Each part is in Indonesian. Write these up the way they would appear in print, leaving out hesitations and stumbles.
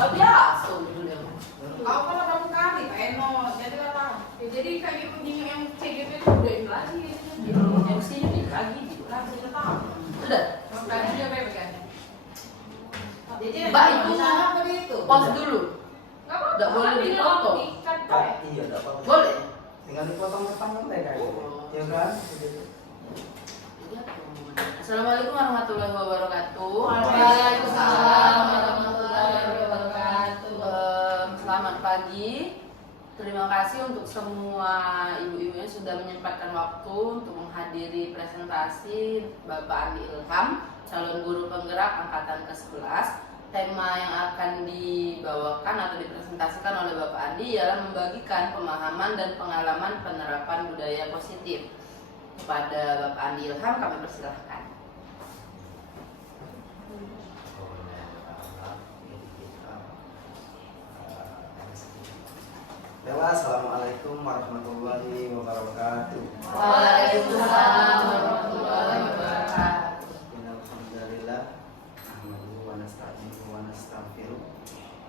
Tapi biasa dulu ya. Kau kalau kamu kali, jadi apa? Jadi kami punya yang CGP itu udah itu lagi. Yang sini nih lagi, Langsung ke tahu. sudah. Makanya dia pegang. Jadi Mbak itu itu. pause dulu. Nggak apa-apa. Nggak boleh Kan dipotong. diikat, Ah, kan? iya, enggak apa-apa. Boleh. Tinggal dipotong depannya mereka itu. Ya kan? Assalamualaikum warahmatullahi wabarakatuh. Waalaikumsalam warahmatullahi wabarakatuh. Selamat pagi. Terima kasih untuk semua ibu-ibu yang sudah menyempatkan waktu untuk menghadiri presentasi Bapak Andi Ilham, calon guru penggerak angkatan ke-11. Tema yang akan dibawakan atau dipresentasikan oleh Bapak Andi ialah membagikan pemahaman dan pengalaman penerapan budaya positif. Kepada Bapak Andi Ilham kami persilahkan. Assalamualaikum warahmatullahi wabarakatuh. Waalaikumsalam warahmatullahi wabarakatuh. Alhamdulillah, nahmaduhu wa nasta'inuhu wa nastaghfiruh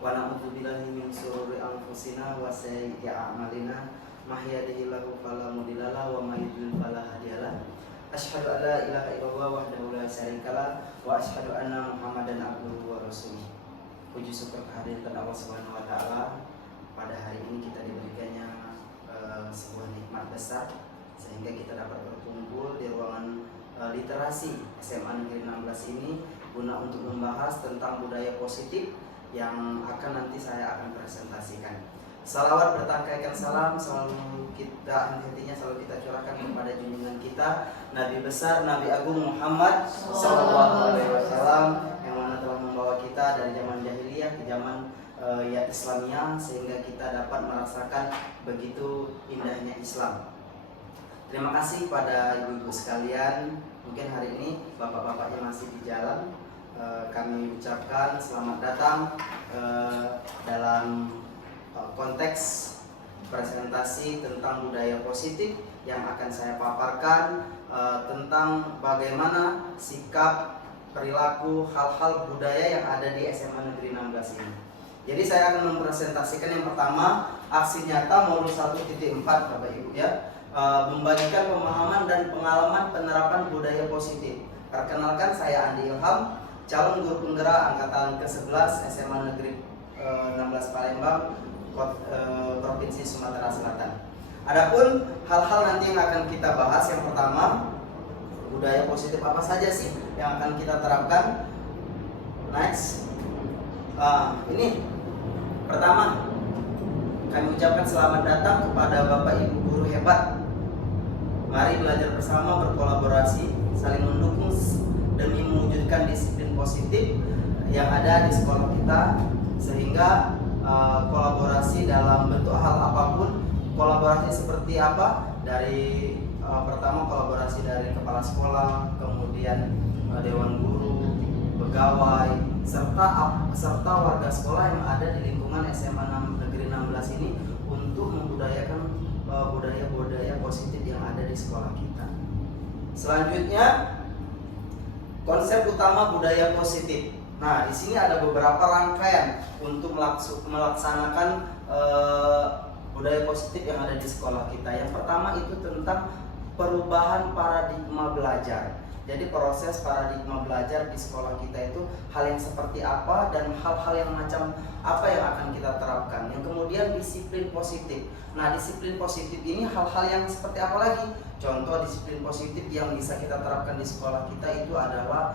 wa na'udzu billahi min shururi anfusina wa sayyiati a'malina may yahdihillahu fala mudilla lahu wa may yudlil fala hadiyalah. Asyhadu an la ilaha illallah wahdahu la syarikalah wa asyhadu anna Muhammadan abduhu wa rasuluh. Puji syukur kehadiran Allah Subhanahu wa taala. Pada hari ini kita diberikannya sebuah nikmat besar sehingga kita dapat berkumpul di ruangan literasi SMA Negeri 16 ini guna untuk membahas tentang budaya positif yang akan nanti saya akan presentasikan. Salawat bertangkaikan salam selalu kita henti-hentinya selalu kita curahkan kepada junjungan kita Nabi besar Nabi Agung Muhammad SAW yang mana telah membawa kita dari zaman jahiliyah ke zaman ya Islamnya sehingga kita dapat merasakan begitu indahnya Islam. Terima kasih pada ibu-ibu sekalian. Mungkin hari ini bapak-bapaknya masih di jalan. Kami ucapkan selamat datang dalam konteks presentasi tentang budaya positif yang akan saya paparkan tentang bagaimana sikap, perilaku, hal-hal budaya yang ada di SMA Negeri 16 ini. Jadi saya akan mempresentasikan yang pertama aksi nyata modul 1.4 Bapak Ibu ya, membagikan pemahaman dan pengalaman penerapan budaya positif. Perkenalkan saya Andi Ilham, calon guru penggerak angkatan ke-11 SMA Negeri 16 Palembang, Provinsi Sumatera Selatan. Adapun hal-hal nanti yang akan kita bahas, yang pertama budaya positif apa saja sih yang akan kita terapkan. Next. Ini pertama, kami ucapkan selamat datang kepada Bapak Ibu guru hebat. Mari belajar bersama, berkolaborasi, saling mendukung demi mewujudkan disiplin positif yang ada di sekolah kita, sehingga kolaborasi dalam bentuk hal apapun. Kolaborasi seperti apa? Dari pertama kolaborasi dari kepala sekolah, kemudian dewan guru, pegawai, serta warga sekolah yang ada di lingkungan SMA Negeri 16 ini untuk membudayakan budaya-budaya positif yang ada di sekolah kita. Selanjutnya, konsep utama budaya positif. Nah, di sini ada beberapa rangkaian untuk melaksanakan budaya positif yang ada di sekolah kita. Yang pertama itu tentang perubahan paradigma belajar. Jadi proses paradigma belajar di sekolah kita itu hal yang seperti apa dan hal-hal yang macam apa yang akan kita terapkan. Yang kemudian disiplin positif. Nah, disiplin positif ini hal-hal yang seperti apa lagi? Contoh disiplin positif yang bisa kita terapkan di sekolah kita itu adalah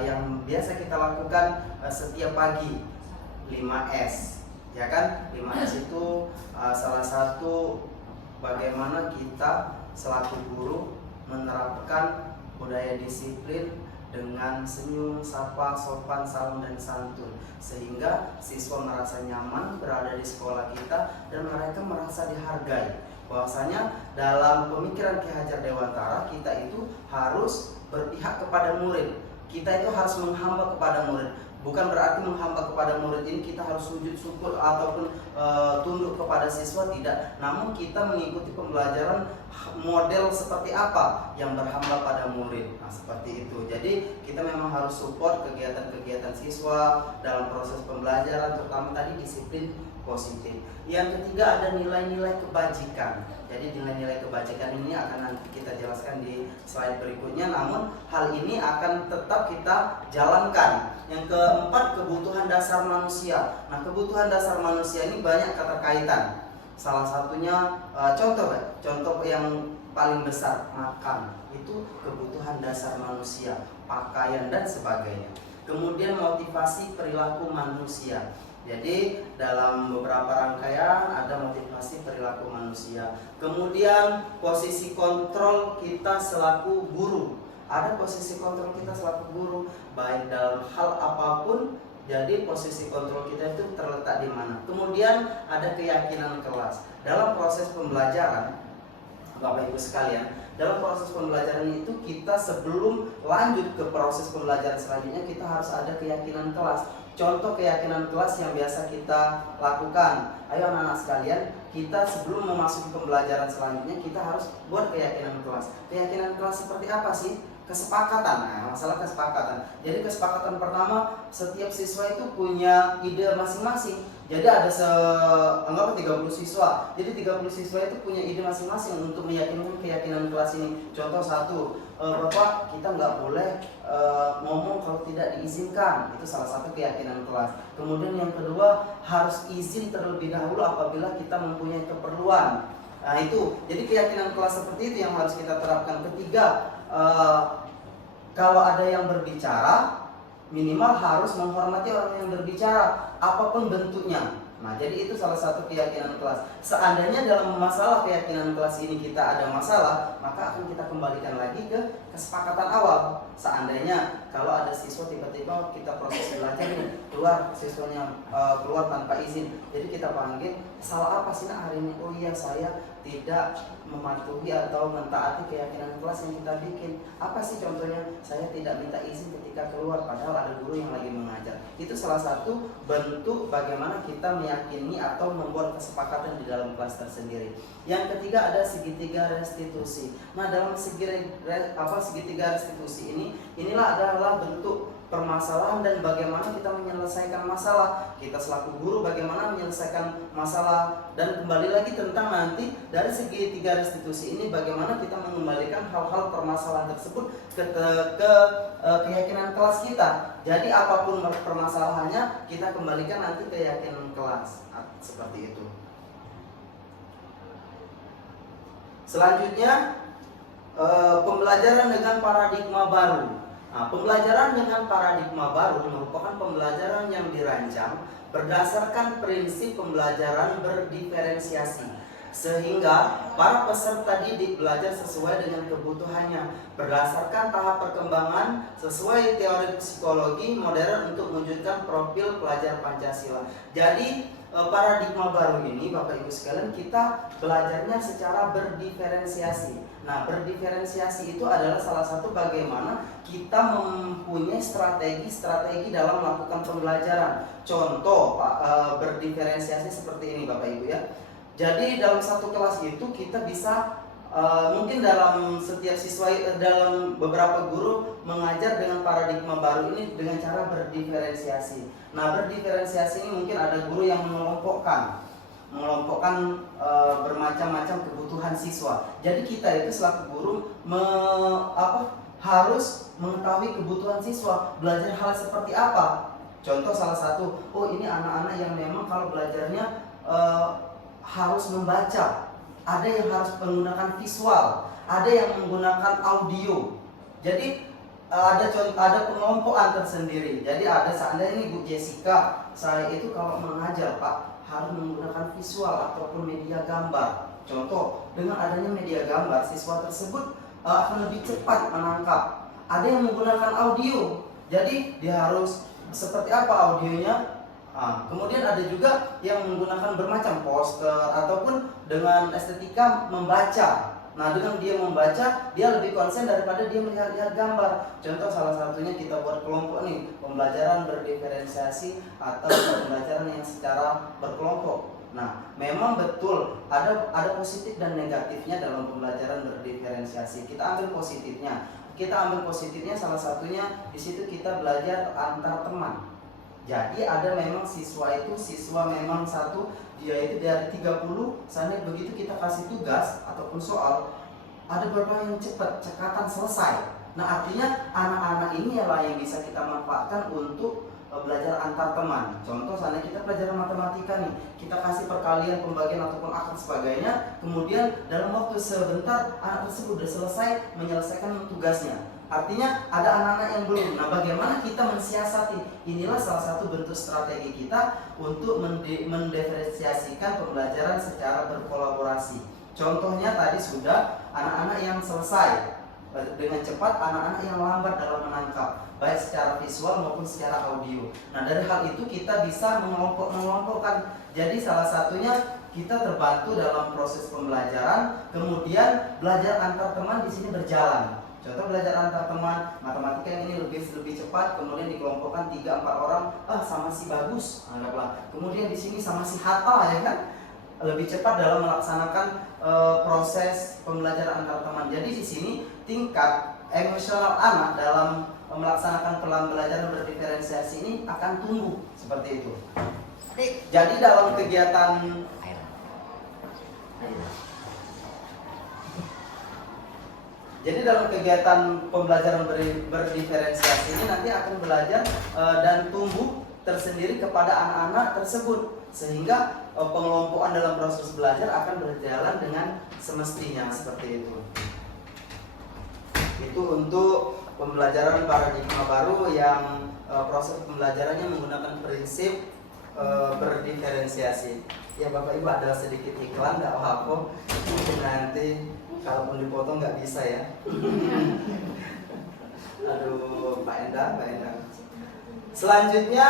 yang biasa kita lakukan setiap pagi, 5S. Ya kan? 5S itu salah satu bagaimana kita selaku guru menerapkan budaya disiplin dengan senyum, sapa, sopan, salam, dan santun, sehingga siswa merasa nyaman berada di sekolah kita dan mereka merasa dihargai. Bahwasanya dalam pemikiran Ki Hajar Dewantara, kita itu harus berpihak kepada murid, kita itu harus menghamba kepada murid, Bukan berarti menghamba kepada murid ini kita harus sujud syukur ataupun tunduk kepada siswa, tidak. Namun kita mengikuti pembelajaran model seperti apa yang berhamba pada murid. Nah, seperti itu. Jadi kita memang harus support kegiatan-kegiatan siswa dalam proses pembelajaran, terutama tadi disiplin positif. Yang ketiga ada nilai-nilai kebajikan. Jadi nilai-nilai kebajikan ini akan nanti kita jelaskan di slide berikutnya, namun hal ini akan tetap kita jalankan. Yang keempat, kebutuhan dasar manusia. Nah, kebutuhan dasar manusia ini banyak keterkaitan. Salah satunya contoh yang paling besar, makan. Itu kebutuhan dasar manusia, pakaian dan sebagainya. Kemudian motivasi perilaku manusia. Jadi dalam beberapa rangkaian ada motivasi perilaku manusia. Kemudian posisi kontrol kita selaku guru. Ada posisi kontrol kita selaku guru, baik dalam hal apapun. Jadi posisi kontrol kita itu terletak di mana. Kemudian ada keyakinan kelas. Dalam proses pembelajaran, Bapak Ibu sekalian, dalam proses pembelajaran itu kita sebelum lanjut ke proses pembelajaran selanjutnya, kita harus ada keyakinan kelas. Contoh keyakinan kelas yang biasa kita lakukan. Ayo anak-anak sekalian, kita sebelum memasuki pembelajaran selanjutnya, kita harus buat keyakinan kelas. Keyakinan kelas seperti apa sih? Kesepakatan. Nah, masalah kesepakatan. Jadi kesepakatan pertama, setiap siswa itu punya ide masing-masing. Jadi ada anggap 30 siswa. Jadi 30 siswa itu punya ide masing-masing untuk meyakinkan keyakinan kelas ini. Contoh satu, Bapak, kita nggak boleh ngomong kalau tidak diizinkan. Itu salah satu keyakinan kelas. Kemudian yang kedua, harus izin terlebih dahulu apabila kita mempunyai keperluan. Nah itu, jadi keyakinan kelas seperti itu yang harus kita terapkan. Ketiga, kalau ada yang berbicara, minimal harus menghormati orang yang berbicara, apapun bentuknya. Nah, jadi itu salah satu keyakinan kelas. Seandainya dalam masalah keyakinan kelas ini kita ada masalah, maka akan kita kembalikan lagi ke kesepakatan awal. Seandainya kalau ada siswa tiba-tiba kita proses belajar ini keluar, siswanya keluar tanpa izin, jadi kita panggil, salah apa sih nak hari ini? Oh iya, saya tidak mematuhi atau mentaati keyakinan kelas yang kita bikin. Apa sih contohnya? Saya tidak minta izin ketika keluar, padahal ada guru yang lagi mengajar. Itu salah satu bentuk bagaimana kita meyakini atau membuat kesepakatan di dalam kelas tersendiri. Yang ketiga ada segitiga restitusi. Nah, dalam segitiga restitusi inilah adalah bentuk permasalahan dan bagaimana kita menyelesaikan masalah. Kita selaku guru bagaimana menyelesaikan masalah, dan kembali lagi tentang nanti dari segitiga restitusi ini bagaimana kita mengembalikan hal-hal permasalahan tersebut ke keyakinan kelas kita. Jadi apapun permasalahannya kita kembalikan nanti ke keyakinan kelas. Seperti itu. Selanjutnya pembelajaran dengan paradigma baru. Nah, pembelajaran dengan paradigma baru merupakan pembelajaran yang dirancang berdasarkan prinsip pembelajaran berdiferensiasi, sehingga para peserta didik belajar sesuai dengan kebutuhannya berdasarkan tahap perkembangan sesuai teori psikologi modern untuk mewujudkan profil pelajar Pancasila. Jadi paradigma baru ini, Bapak Ibu sekalian, kita belajarnya secara berdiferensiasi. Nah, berdiferensiasi itu adalah salah satu bagaimana kita mempunyai strategi dalam melakukan pembelajaran. Contoh berdiferensiasi seperti ini, Bapak Ibu ya. Jadi dalam satu kelas itu kita bisa mungkin dalam setiap siswa, dalam beberapa guru mengajar dengan paradigma baru ini dengan cara berdiferensiasi. Nah, berdiferensiasi ini mungkin ada guru yang mengelompokkan bermacam-macam kebutuhan siswa. Jadi kita itu selaku guru harus mengetahui kebutuhan siswa, belajar hal seperti apa. Contoh salah satu, oh ini anak-anak yang memang kalau belajarnya harus membaca. Ada yang harus menggunakan visual, ada yang menggunakan audio. Jadi ada pengelompokan tersendiri. Jadi ada seandainya ini Bu Jessica, saya itu kalau mengajar Pak harus menggunakan visual ataupun media gambar. Contoh, dengan adanya media gambar, siswa tersebut akan lebih cepat menangkap. Ada yang menggunakan audio, jadi dia harus seperti apa audionya. Kemudian ada juga yang menggunakan bermacam poster ataupun dengan estetika membaca. Nah, dengan dia membaca, dia lebih konsen daripada dia melihat-lihat gambar. Contoh salah satunya kita buat kelompok nih, pembelajaran berdiferensiasi atau pembelajaran yang secara berkelompok. Nah, memang betul ada positif dan negatifnya dalam pembelajaran berdiferensiasi. Kita ambil positifnya. Salah satunya di situ kita belajar antar teman. Jadi ada memang siswa memang satu, dia itu dari 30, misalnya begitu kita kasih tugas ataupun soal, ada beberapa yang cepat, cekatan selesai. Nah, artinya anak-anak ini ialah yang bisa kita manfaatkan untuk belajar antar teman. Contoh, misalnya kita pelajaran matematika nih, kita kasih perkalian, pembagian ataupun akar sebagainya, kemudian dalam waktu sebentar anak tersebut sudah selesai menyelesaikan tugasnya. Artinya ada anak-anak yang belum. Nah, bagaimana kita mensiasati? Inilah salah satu bentuk strategi kita untuk mendiferensiasikan pembelajaran secara berkolaborasi. Contohnya tadi sudah anak-anak yang selesai dengan cepat, anak-anak yang lambat dalam menangkap, baik secara visual maupun secara audio. Nah, dari hal itu kita bisa mengelompokkan. Jadi salah satunya kita terbantu dalam proses pembelajaran, kemudian belajar antar teman di sini berjalan. Contoh belajar antar teman, matematika yang ini lebih cepat, kemudian dikelompokkan 3-4 orang, sama si bagus, anggaplah. Kemudian di sini sama si Hatta, ya kan, lebih cepat dalam melaksanakan proses pembelajaran antar teman. Jadi di sini tingkat emosional anak dalam melaksanakan pembelajaran berdiferensiasi ini akan tumbuh seperti itu. Jadi dalam kegiatan pembelajaran berdiferensiasi ini nanti akan belajar dan tumbuh tersendiri kepada anak-anak tersebut, sehingga pengelompokan dalam proses belajar akan berjalan dengan semestinya seperti itu. Itu untuk pembelajaran paradigma baru yang proses pembelajarannya menggunakan prinsip berdiferensiasi. Ya Bapak Ibu, ada sedikit iklan, nggak apa-apa. Mungkin nanti kalaupun dipotong nggak bisa ya. Aduh, Pak Endang. Selanjutnya,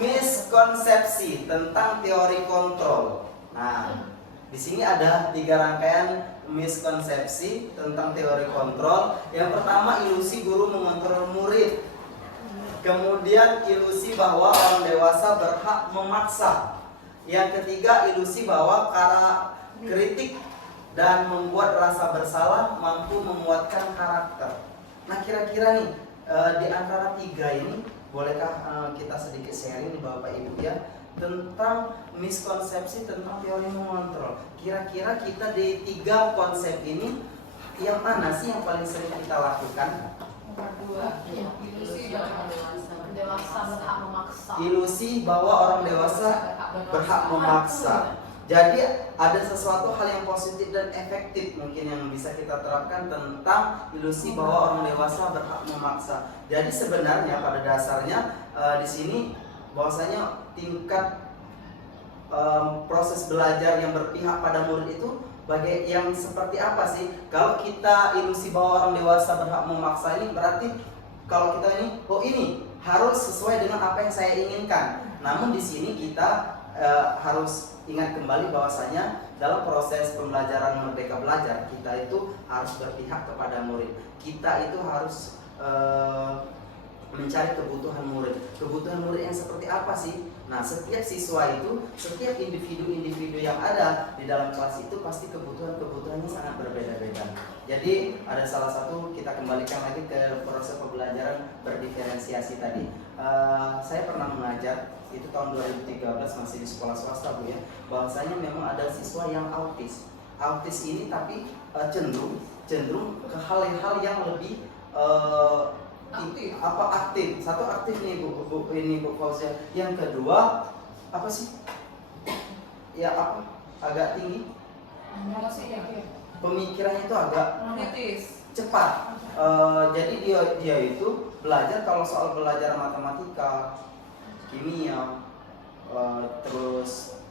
miskonsepsi tentang teori kontrol. Nah, di sini ada 3 rangkaian miskonsepsi tentang teori kontrol. Yang pertama, ilusi guru mengontrol murid. Kemudian, ilusi bahwa orang dewasa berhak memaksa. Yang ketiga, ilusi bahwa cara kritik dan membuat rasa bersalah mampu menguatkan karakter. Nah, kira-kira nih di antara 3 ini, bolehkah kita sedikit sharing nih Bapak Ibu ya, tentang miskonsepsi tentang teori mengontrol. Kira-kira kita di 3 konsep ini, yang mana sih yang paling sering kita lakukan? Ilusi dewasa berhak memaksa. Ilusi bahwa orang dewasa berhak memaksa. Jadi ada sesuatu hal yang positif dan efektif mungkin yang bisa kita terapkan tentang ilusi bahwa orang dewasa berhak memaksa. Jadi sebenarnya pada dasarnya di sini bahwasanya tingkat proses belajar yang berpihak pada murid itu yang seperti apa sih? Kalau kita ilusi bahwa orang dewasa berhak memaksa ini berarti kalau kita ini harus sesuai dengan apa yang saya inginkan. Namun di sini kita harus ingat kembali bahwasanya dalam proses pembelajaran Merdeka Belajar kita itu harus berpihak kepada murid. Kita itu harus mencari kebutuhan murid. Kebutuhan murid yang seperti apa sih? Nah, setiap siswa itu, setiap individu-individu yang ada di dalam kelas itu pasti kebutuhannya sangat berbeda-beda. Jadi ada salah satu, kita kembalikan lagi ke proses pembelajaran berdiferensiasi tadi. Saya pernah mengajar itu tahun 2013 masih di sekolah swasta Bu ya, bahwasanya memang ada siswa yang autis. Autis ini tapi cenderung ke hal-hal yang lebih aktif. Satu aktif nih Bu Fauzia. Yang kedua apa sih? Ya apa? Agak tinggi. Pemikirannya itu agak cepat. Jadi dia itu belajar, kalau soal belajar matematika, kimia, terus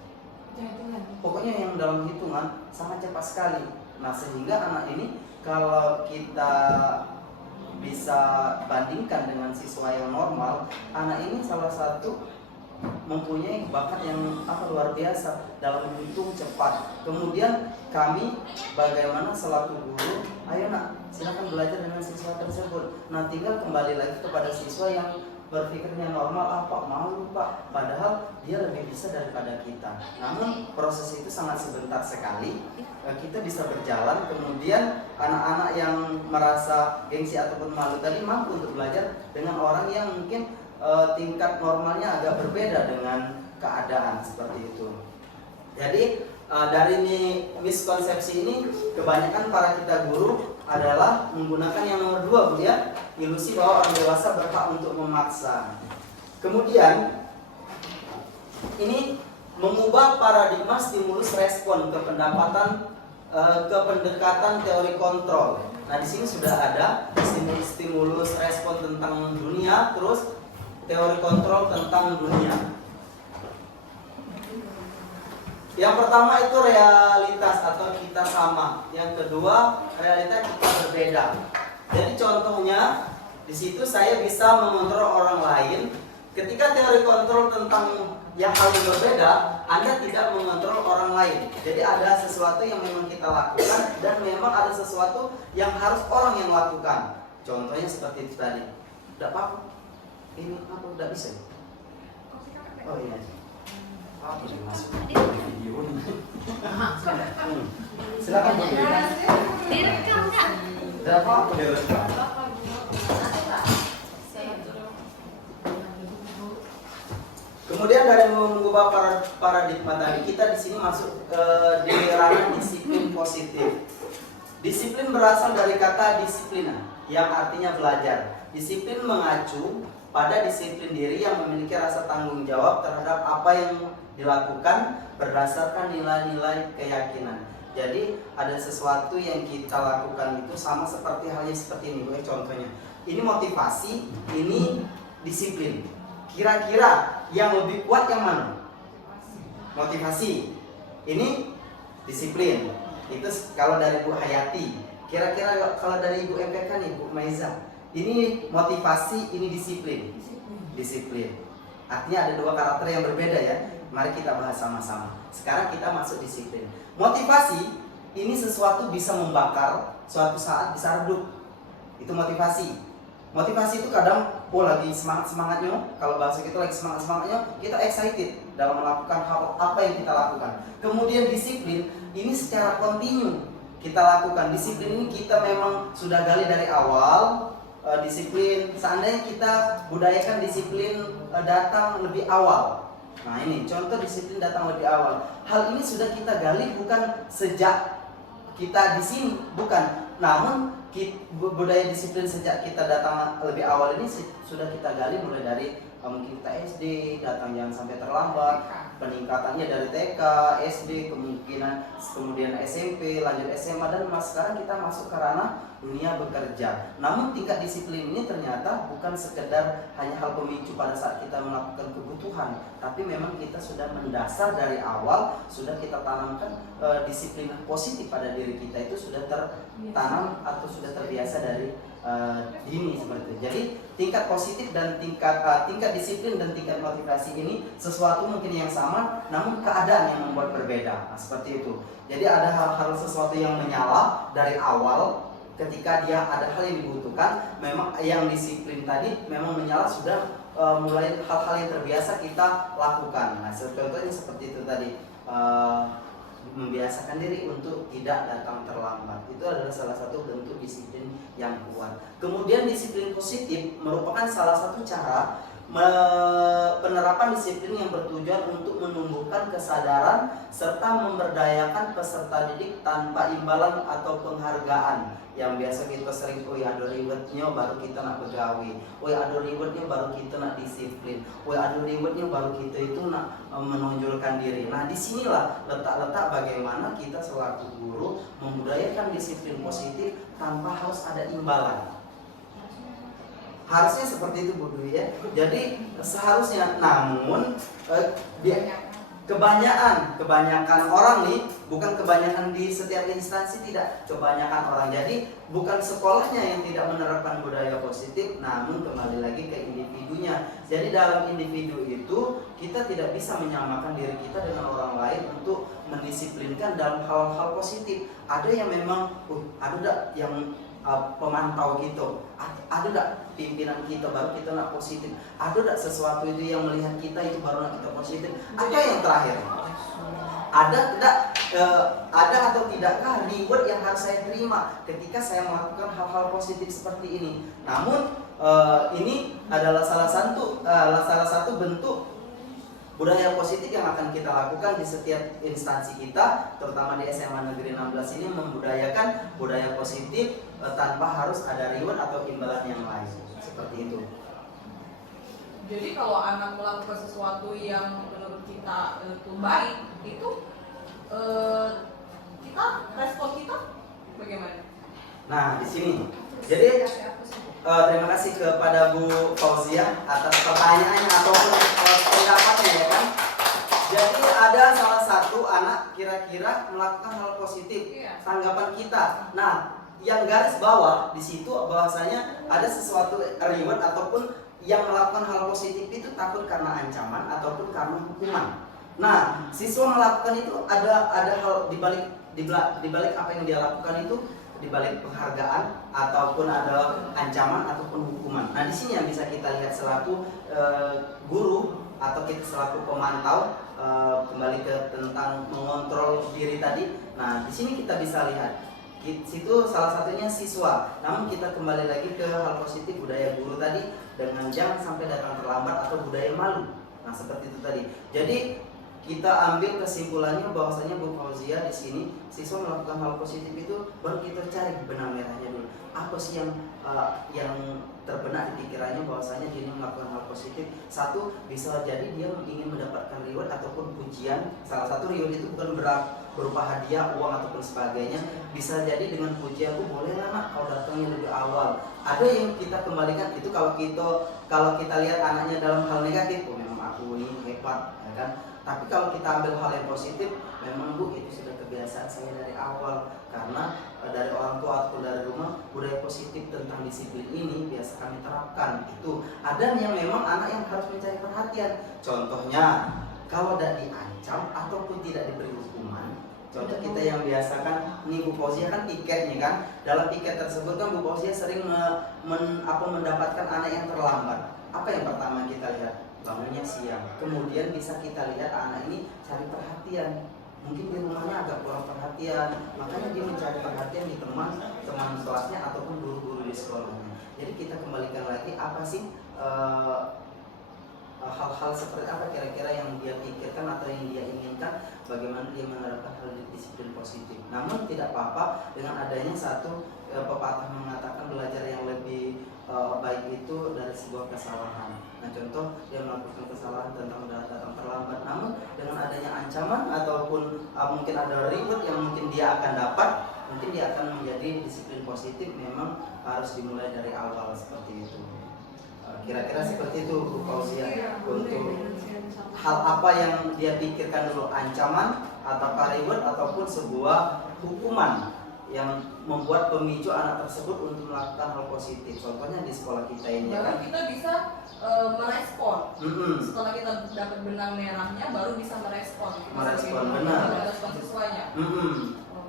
pokoknya yang dalam hitungan sangat cepat sekali. Nah, sehingga anak ini kalau kita bisa bandingkan dengan siswa yang normal, anak ini salah satu mempunyai bakat yang luar biasa dalam menghitung cepat. Kemudian kami bagaimana selaku guru, ayo nak silakan belajar dengan siswa tersebut. Nah tinggal kembali lagi kepada siswa yang berpikirnya normal, Pak malu Pak, padahal dia lebih bisa daripada kita. Namun proses itu sangat sebentar sekali, kita bisa berjalan. Kemudian anak-anak yang merasa gengsi ataupun malu tadi mampu untuk belajar dengan orang yang mungkin tingkat normalnya agak berbeda dengan keadaan seperti itu. Jadi dari miskonsepsi ini kebanyakan para kita guru adalah menggunakan yang nomor 2 Bu ya, ilusi bahwa orang dewasa berhak untuk memaksa. Kemudian ini mengubah paradigma stimulus respon ke pendekatan teori kontrol. Nah di sini sudah ada stimulus respon tentang dunia, terus teori kontrol tentang dunia. Yang pertama itu realitas atau kita sama. Yang kedua realita kita berbeda. Jadi contohnya di situ saya bisa mengontrol orang lain. Ketika teori kontrol tentang yang hal yang berbeda, Anda tidak mengontrol orang lain. Jadi ada sesuatu yang memang kita lakukan dan memang ada sesuatu yang harus orang yang lakukan. Contohnya seperti itu tadi. Tidak apa-apa. Ini apa? Tidak bisa. Oh iya. Apa yang masuk video ini? Silakan Bu. Direkam kan? Tidak apa-apa direkam. Kemudian dari mengubah paradigma tadi, kita di sini masuk di ranah disiplin positif. Disiplin berasal dari kata disiplina, yang artinya belajar. Disiplin mengacu pada disiplin diri yang memiliki rasa tanggung jawab terhadap apa yang dilakukan berdasarkan nilai-nilai keyakinan. Jadi ada sesuatu yang kita lakukan itu sama seperti halnya seperti ini, contohnya. Ini motivasi, ini disiplin. Kira-kira yang lebih kuat yang mana? Motivasi. Ini disiplin. Itu kalau dari Bu Hayati. Kira-kira kalau dari Ibu MPK nih, Bu Maiza. Ini motivasi, ini disiplin. Disiplin. Artinya ada 2 karakter yang berbeda ya. Mari kita bahas sama-sama. Sekarang kita masuk disiplin. Motivasi ini sesuatu bisa membakar, suatu saat bisa redup. Itu motivasi. Motivasi itu kadang lagi semangat-semangatnya. Kalau bahasa kita lagi semangat-semangatnya, kita excited dalam melakukan hal apa yang kita lakukan. Kemudian disiplin ini secara kontinu kita lakukan. Disiplin ini kita memang sudah gali dari awal. Disiplin, seandainya kita budayakan disiplin datang lebih awal. Nah ini contoh disiplin datang lebih awal. Hal ini sudah kita gali bukan sejak kita di sini, bukan. Namun budaya disiplin sejak kita datang lebih awal ini sudah kita gali mulai dari mungkin kita SD, datang jangan sampai terlambat, peningkatannya dari TK, SD, kemudian SMP, lanjut SMA, dan sekarang kita masuk ke ranah dunia bekerja. Namun tingkat disiplin ini ternyata bukan sekedar hanya hal pemicu pada saat kita melakukan kebutuhan, tapi memang kita sudah mendasar dari awal, sudah kita tanamkan disiplin positif pada diri kita, itu sudah tertanam atau sudah terbiasa dari dini seperti itu. Jadi tingkat positif dan tingkat disiplin dan tingkat motivasi ini sesuatu mungkin yang sama, namun keadaan yang membuat berbeda. Nah, seperti itu. Jadi ada hal-hal sesuatu yang menyala dari awal. Ketika dia ada hal yang dibutuhkan, memang yang disiplin tadi memang menyala sudah mulai hal-hal yang terbiasa kita lakukan. Nah, contohnya seperti itu tadi, membiasakan diri untuk tidak datang terlambat. Itu adalah salah satu bentuk disiplin yang kuat. Kemudian disiplin positif merupakan salah satu cara penerapan disiplin yang bertujuan untuk menumbuhkan kesadaran serta memberdayakan peserta didik tanpa imbalan atau penghargaan. Yang biasa kita sering, aduh ribetnya baru kita nak begawi, aduh ribetnya baru kita nak disiplin, aduh ribetnya baru kita itu nak menonjolkan diri. Nah disinilah letak-letak bagaimana kita selaku guru membudayakan disiplin positif tanpa harus ada imbalan. Harusnya seperti itu Bu Dwi ya. Jadi seharusnya, namun kebanyakan orang nih, bukan kebanyakan di setiap instansi, tidak, kebanyakan orang. Jadi bukan sekolahnya yang tidak menerapkan budaya positif, namun kembali lagi ke individunya. Jadi dalam individu itu kita tidak bisa menyamakan diri kita dengan orang lain untuk mendisiplinkan dalam hal-hal positif. Ada yang memang ada enggak yang pemantau gitu, ada enggak pimpinan kita baru kita nak positif, ada enggak sesuatu itu yang melihat kita itu baru nak kita positif. Ada yang terakhir, ada tidak ada atau tidakkah reward yang harus saya terima ketika saya melakukan hal-hal positif seperti ini. Namun ini adalah salah satu bentuk budaya positif yang akan kita lakukan di setiap instansi kita, terutama di SMA Negeri 16 ini, membudayakan budaya positif tanpa harus ada reward atau imbalan yang lain. Seperti itu. Jadi kalau anak melakukan sesuatu yang menurut kita itu baik, itu respon kita bagaimana? Nah, di sini. Jadi terima kasih kepada Bu Fauzia atas pertanyaannya ataupun pendapatnya ya kan. Jadi ada salah satu anak kira-kira melakukan hal positif, tanggapan kita. Nah, yang garis bawah di situ bahwasanya ada sesuatu reward ataupun yang melakukan hal positif itu takut karena ancaman ataupun karena hukuman. Nah, siswa melakukan itu ada hal dibalik apa yang dia lakukan itu, dibalik penghargaan ataupun ada ancaman ataupun hukuman. Nah, di sini yang bisa kita lihat selaku guru atau kita selaku pemantau, kembali ke tentang mengontrol diri tadi. Nah, di sini kita bisa lihat situ salah satunya siswa. Namun kita kembali lagi ke hal positif budaya guru tadi dengan jangan sampai datang terlambat atau budaya malu. Nah, seperti itu tadi. Jadi kita ambil kesimpulannya bahwasanya Bu Fauzia di sini siswa melakukan hal positif itu baru kita cari benang merahnya dulu. Apa sih yang terbenak di pikirannya bahwasanya dia melakukan hal positif? Satu, bisa jadi dia ingin mendapatkan reward ataupun pujian. Salah satu reward itu bukan berupa hadiah, uang ataupun sebagainya. Bisa jadi dengan pujian, boleh lah nak kau datangnya lebih awal. Ada yang kita kembalikan itu kalau kita lihat anaknya dalam hal negatif, memang aku ini hebat, ya kan? Tapi kalau kita ambil hal yang positif, memang Bu itu sudah kebiasaan saya dari awal, karena dari orang tua atau dari rumah budaya positif tentang disiplin ini biasa kami terapkan. Itu ada yang memang anak yang harus mencari perhatian. Contohnya kalau tidak diancam ataupun tidak diberi hukuman. Contoh kita yang biasa kan, ini Bu Fauzia kan tiket nih kan. Dalam tiket tersebut kan Bu Fauzia sering mendapatkan anak yang terlambat. Apa yang pertama kita lihat? Bangunnya siang. Kemudian bisa kita lihat anak ini cari perhatian. Mungkin di rumahnya agak kurang perhatian, makanya dia mencari perhatian di teman kelasnya ataupun guru-guru di sekolahnya. Jadi kita kembalikan lagi apa sih hal-hal seperti apa kira-kira yang dia pikirkan atau yang dia inginkan, bagaimana dia menerapkan hal disiplin positif. Namun tidak apa-apa dengan adanya satu pepatah mengatakan belajar yang lebih baik itu dari sebuah kesalahan. Nah, contoh dia melakukan kesalahan tentang datang terlambat, namun dengan adanya ancaman ataupun mungkin ada reward yang mungkin dia akan dapat, mungkin dia akan menjadi disiplin positif. Memang harus dimulai dari awal seperti itu. Kira-kira seperti itu Bu Fauzia. Untuk hal apa yang dia pikirkan dulu, ancaman atau reward ataupun sebuah hukuman yang membuat pemicu anak tersebut untuk melakukan hal positif. Contohnya di sekolah kita ini baru kan kita bisa merespon. Setelah kita dapat benang merahnya baru bisa merespon benar. Merespon siswanya.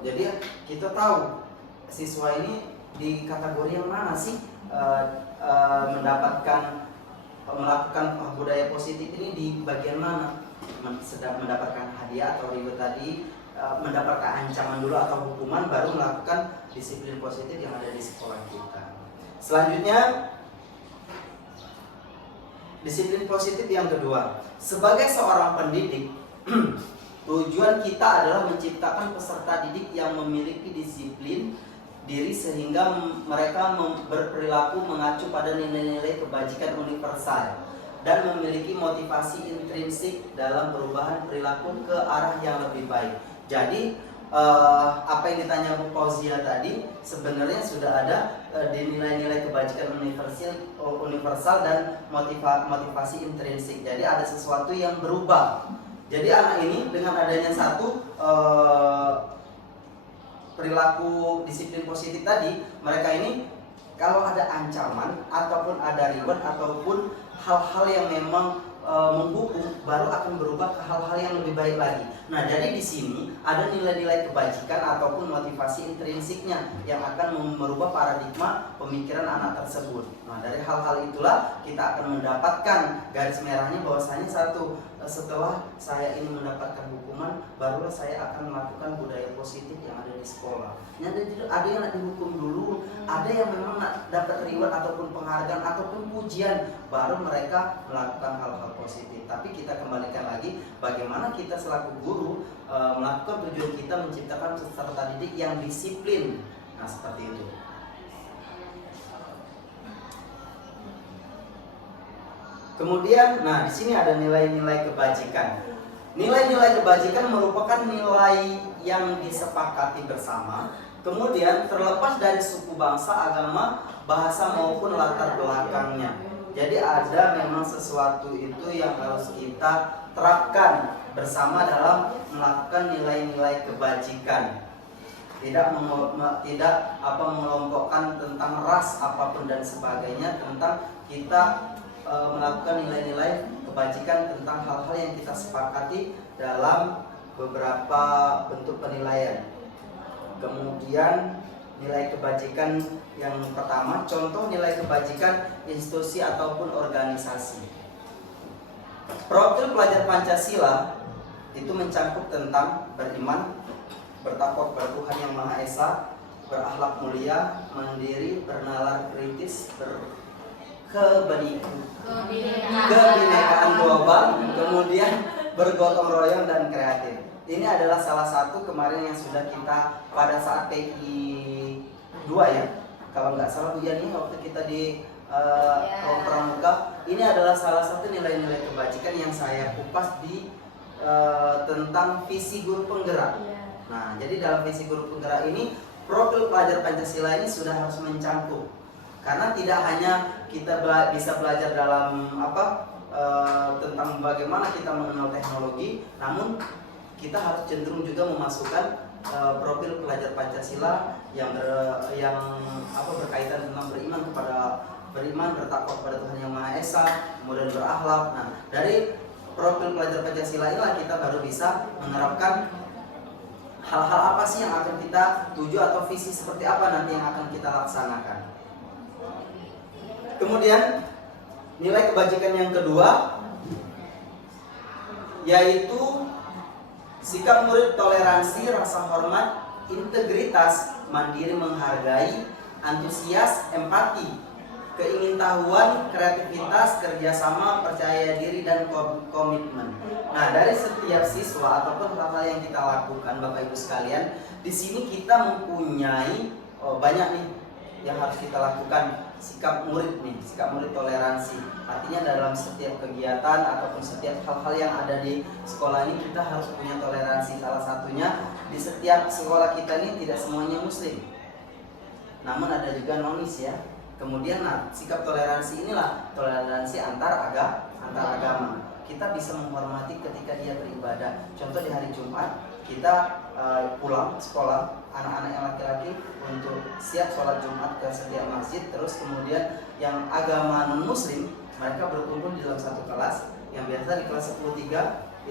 Jadi kita tahu siswa ini di kategori yang mana sih melakukan budaya positif ini, di bagian mana? Sedang mendapatkan hadiah atau reward tadi, mendapatkan ancaman dulu atau hukuman, baru melakukan disiplin positif yang ada di sekolah kita. Selanjutnya, disiplin positif yang kedua. Sebagai seorang pendidik, tujuan kita adalah menciptakan peserta didik yang memiliki disiplin diri sehingga mereka berperilaku mengacu pada nilai-nilai kebajikan universal dan memiliki motivasi intrinsik dalam perubahan perilaku ke arah yang lebih baik. Jadi apa yang ditanya Bu Fauzia tadi sebenarnya sudah ada di nilai-nilai kebajikan universal dan motivasi intrinsik. Jadi ada sesuatu yang berubah Jadi anak ini dengan adanya satu perilaku disiplin positif tadi, mereka ini kalau ada ancaman ataupun ada reward ataupun hal-hal yang memang menghukum, baru akan berubah ke hal-hal yang lebih baik lagi. Nah, jadi di sini ada nilai-nilai kebajikan ataupun motivasi intrinsiknya yang akan merubah paradigma pemikiran anak tersebut. Nah, dari hal-hal itulah kita akan mendapatkan garis merahnya bahwasanya satu, setelah saya ini mendapatkan hukuman, barulah saya akan melakukan budaya positif yang ada di sekolah. Ada yang nak dihukum dulu, ada yang memang nak dapat reward ataupun penghargaan ataupun pujian, baru mereka melakukan hal-hal positif. Tapi kita kembalikan lagi, bagaimana kita selaku guru melakukan tujuan kita menciptakan peserta didik yang disiplin. Nah, seperti itu. Kemudian, nah di sini ada nilai-nilai kebajikan. Nilai-nilai kebajikan merupakan nilai yang disepakati bersama. Kemudian terlepas dari suku, bangsa, agama, bahasa maupun latar belakangnya. Jadi ada memang sesuatu itu yang harus kita terapkan bersama dalam melakukan nilai-nilai kebajikan. Tidak mengelompokkan tentang ras apapun dan sebagainya, tentang kita melakukan nilai-nilai kebajikan tentang hal-hal yang kita sepakati dalam beberapa bentuk penilaian. Kemudian nilai kebajikan yang pertama, contoh nilai kebajikan institusi ataupun organisasi. Profil pelajar Pancasila itu mencakup tentang beriman, bertakwa kepada Tuhan Yang Maha Esa, berakhlak mulia, mandiri, bernalar kritis, kebinekaan global, kemudian bergotong royong dan kreatif. Ini adalah salah satu kemarin yang sudah kita pada saat PI 2 ya, kalau nggak salah Bu Yani waktu kita di pramuka. Ini adalah salah satu nilai-nilai kebajikan yang saya kupas di tentang visi guru penggerak. Nah, jadi dalam visi guru penggerak ini profil pelajar Pancasila ini sudah harus mencangkup. Karena tidak hanya kita bisa belajar dalam tentang bagaimana kita mengenal teknologi, namun kita harus cenderung juga memasukkan profil pelajar Pancasila yang berkaitan tentang beriman, bertakwa kepada Tuhan Yang Maha Esa, kemudian berakhlak. Nah, dari profil pelajar Pancasila inilah kita baru bisa menerapkan hal-hal apa sih yang akan kita tuju atau visi seperti apa nanti yang akan kita laksanakan. Kemudian nilai kebajikan yang kedua yaitu sikap murid, toleransi, rasa hormat, integritas, mandiri, menghargai, antusias, empati, keingintahuan, kreativitas, kerjasama, percaya diri, dan komitmen. Nah, dari setiap siswa ataupun hal-hal yang kita lakukan, Bapak Ibu sekalian, di sini kita mempunyai banyak nih yang harus kita lakukan. Sikap murid nih, sikap murid toleransi. Artinya dalam setiap kegiatan ataupun setiap hal-hal yang ada di sekolah ini kita harus punya toleransi. Salah satunya di setiap sekolah kita ini tidak semuanya muslim, namun ada juga nonis ya. Kemudian sikap toleransi inilah toleransi antar agama. Kita bisa menghormati ketika dia beribadah. Contoh di hari Jumat kita pulang sekolah, anak-anak yang laki-laki untuk siap sholat Jumat ke setiap masjid. Terus kemudian yang agama non muslim mereka berkumpul di dalam satu kelas. Yang biasa di kelas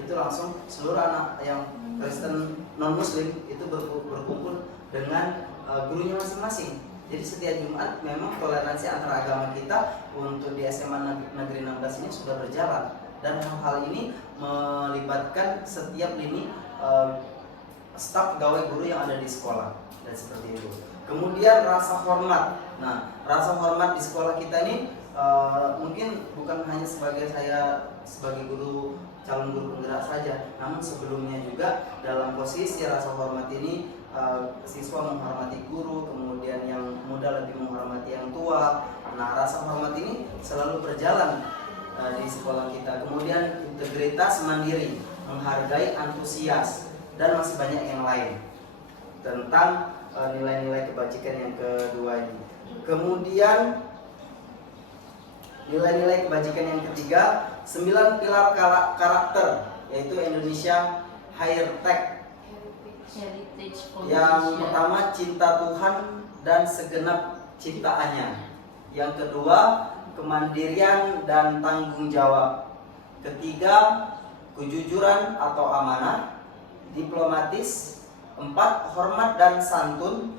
10-3 itu langsung seluruh anak yang Kristen non muslim itu berkumpul dengan gurunya masing-masing. Jadi setiap Jumat memang toleransi antara agama kita untuk di SMA Negeri 16 ini sudah berjalan. Dan hal-hal ini melibatkan setiap lini staf pegawai guru yang ada di sekolah dan seperti itu. Kemudian rasa hormat. Nah, rasa hormat di sekolah kita ini mungkin bukan hanya sebagai guru, calon guru penggerak saja, namun sebelumnya juga dalam posisi rasa hormat ini siswa menghormati guru, kemudian yang muda lebih menghormati yang tua. Nah, rasa hormat ini selalu berjalan di sekolah kita. Kemudian integritas, mandiri, menghargai, antusias, dan masih banyak yang lain tentang nilai-nilai kebajikan yang kedua ini. Kemudian nilai-nilai kebajikan yang ketiga, 9 pilar karakter yaitu Indonesia Higher Tech. Heritage Yang Foundation. pertama, cinta Tuhan dan segenap ciptaannya. Yang kedua, kemandirian dan tanggung jawab. Ketiga, kejujuran atau amanah, diplomatis. 4, hormat dan santun.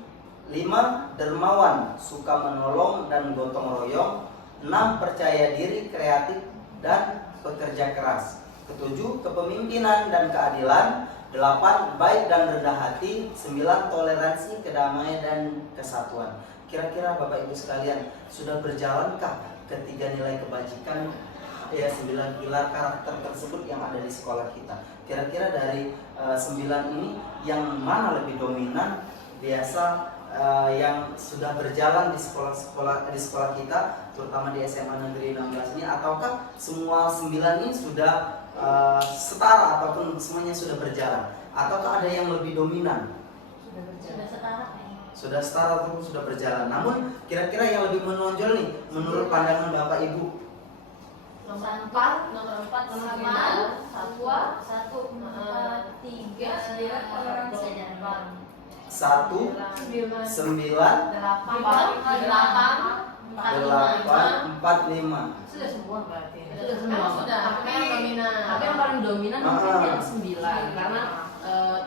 5, dermawan, suka menolong dan gotong royong. 6, percaya diri, kreatif dan pekerja keras. Ketujuh, kepemimpinan dan keadilan. 8, baik dan rendah hati. 9, toleransi, kedamaian dan kesatuan. Kira-kira Bapak Ibu sekalian, sudah berjalankah ketiga nilai kebajikan, ya 9 pilar karakter tersebut yang ada di sekolah kita? Kira-kira dari 9 ini yang mana lebih dominan? Biasa yang sudah berjalan di sekolah kita, terutama di SMA Negeri 16 ini, ataukah semua 9 ini sudah setara ataupun semuanya sudah berjalan, ataukah ada yang lebih dominan? Sudah setara kayaknya. Sudah setara ataupun sudah berjalan. Namun kira-kira yang lebih menonjol nih menurut pandangan Bapak Ibu? Nomor 4 sama Satwa 1 3 toleransi 1, 9, 8, 4, 5. Sudah semua berarti. Sudah semua. Sudah. Tapi yang paling dominan mungkin yang 9, karena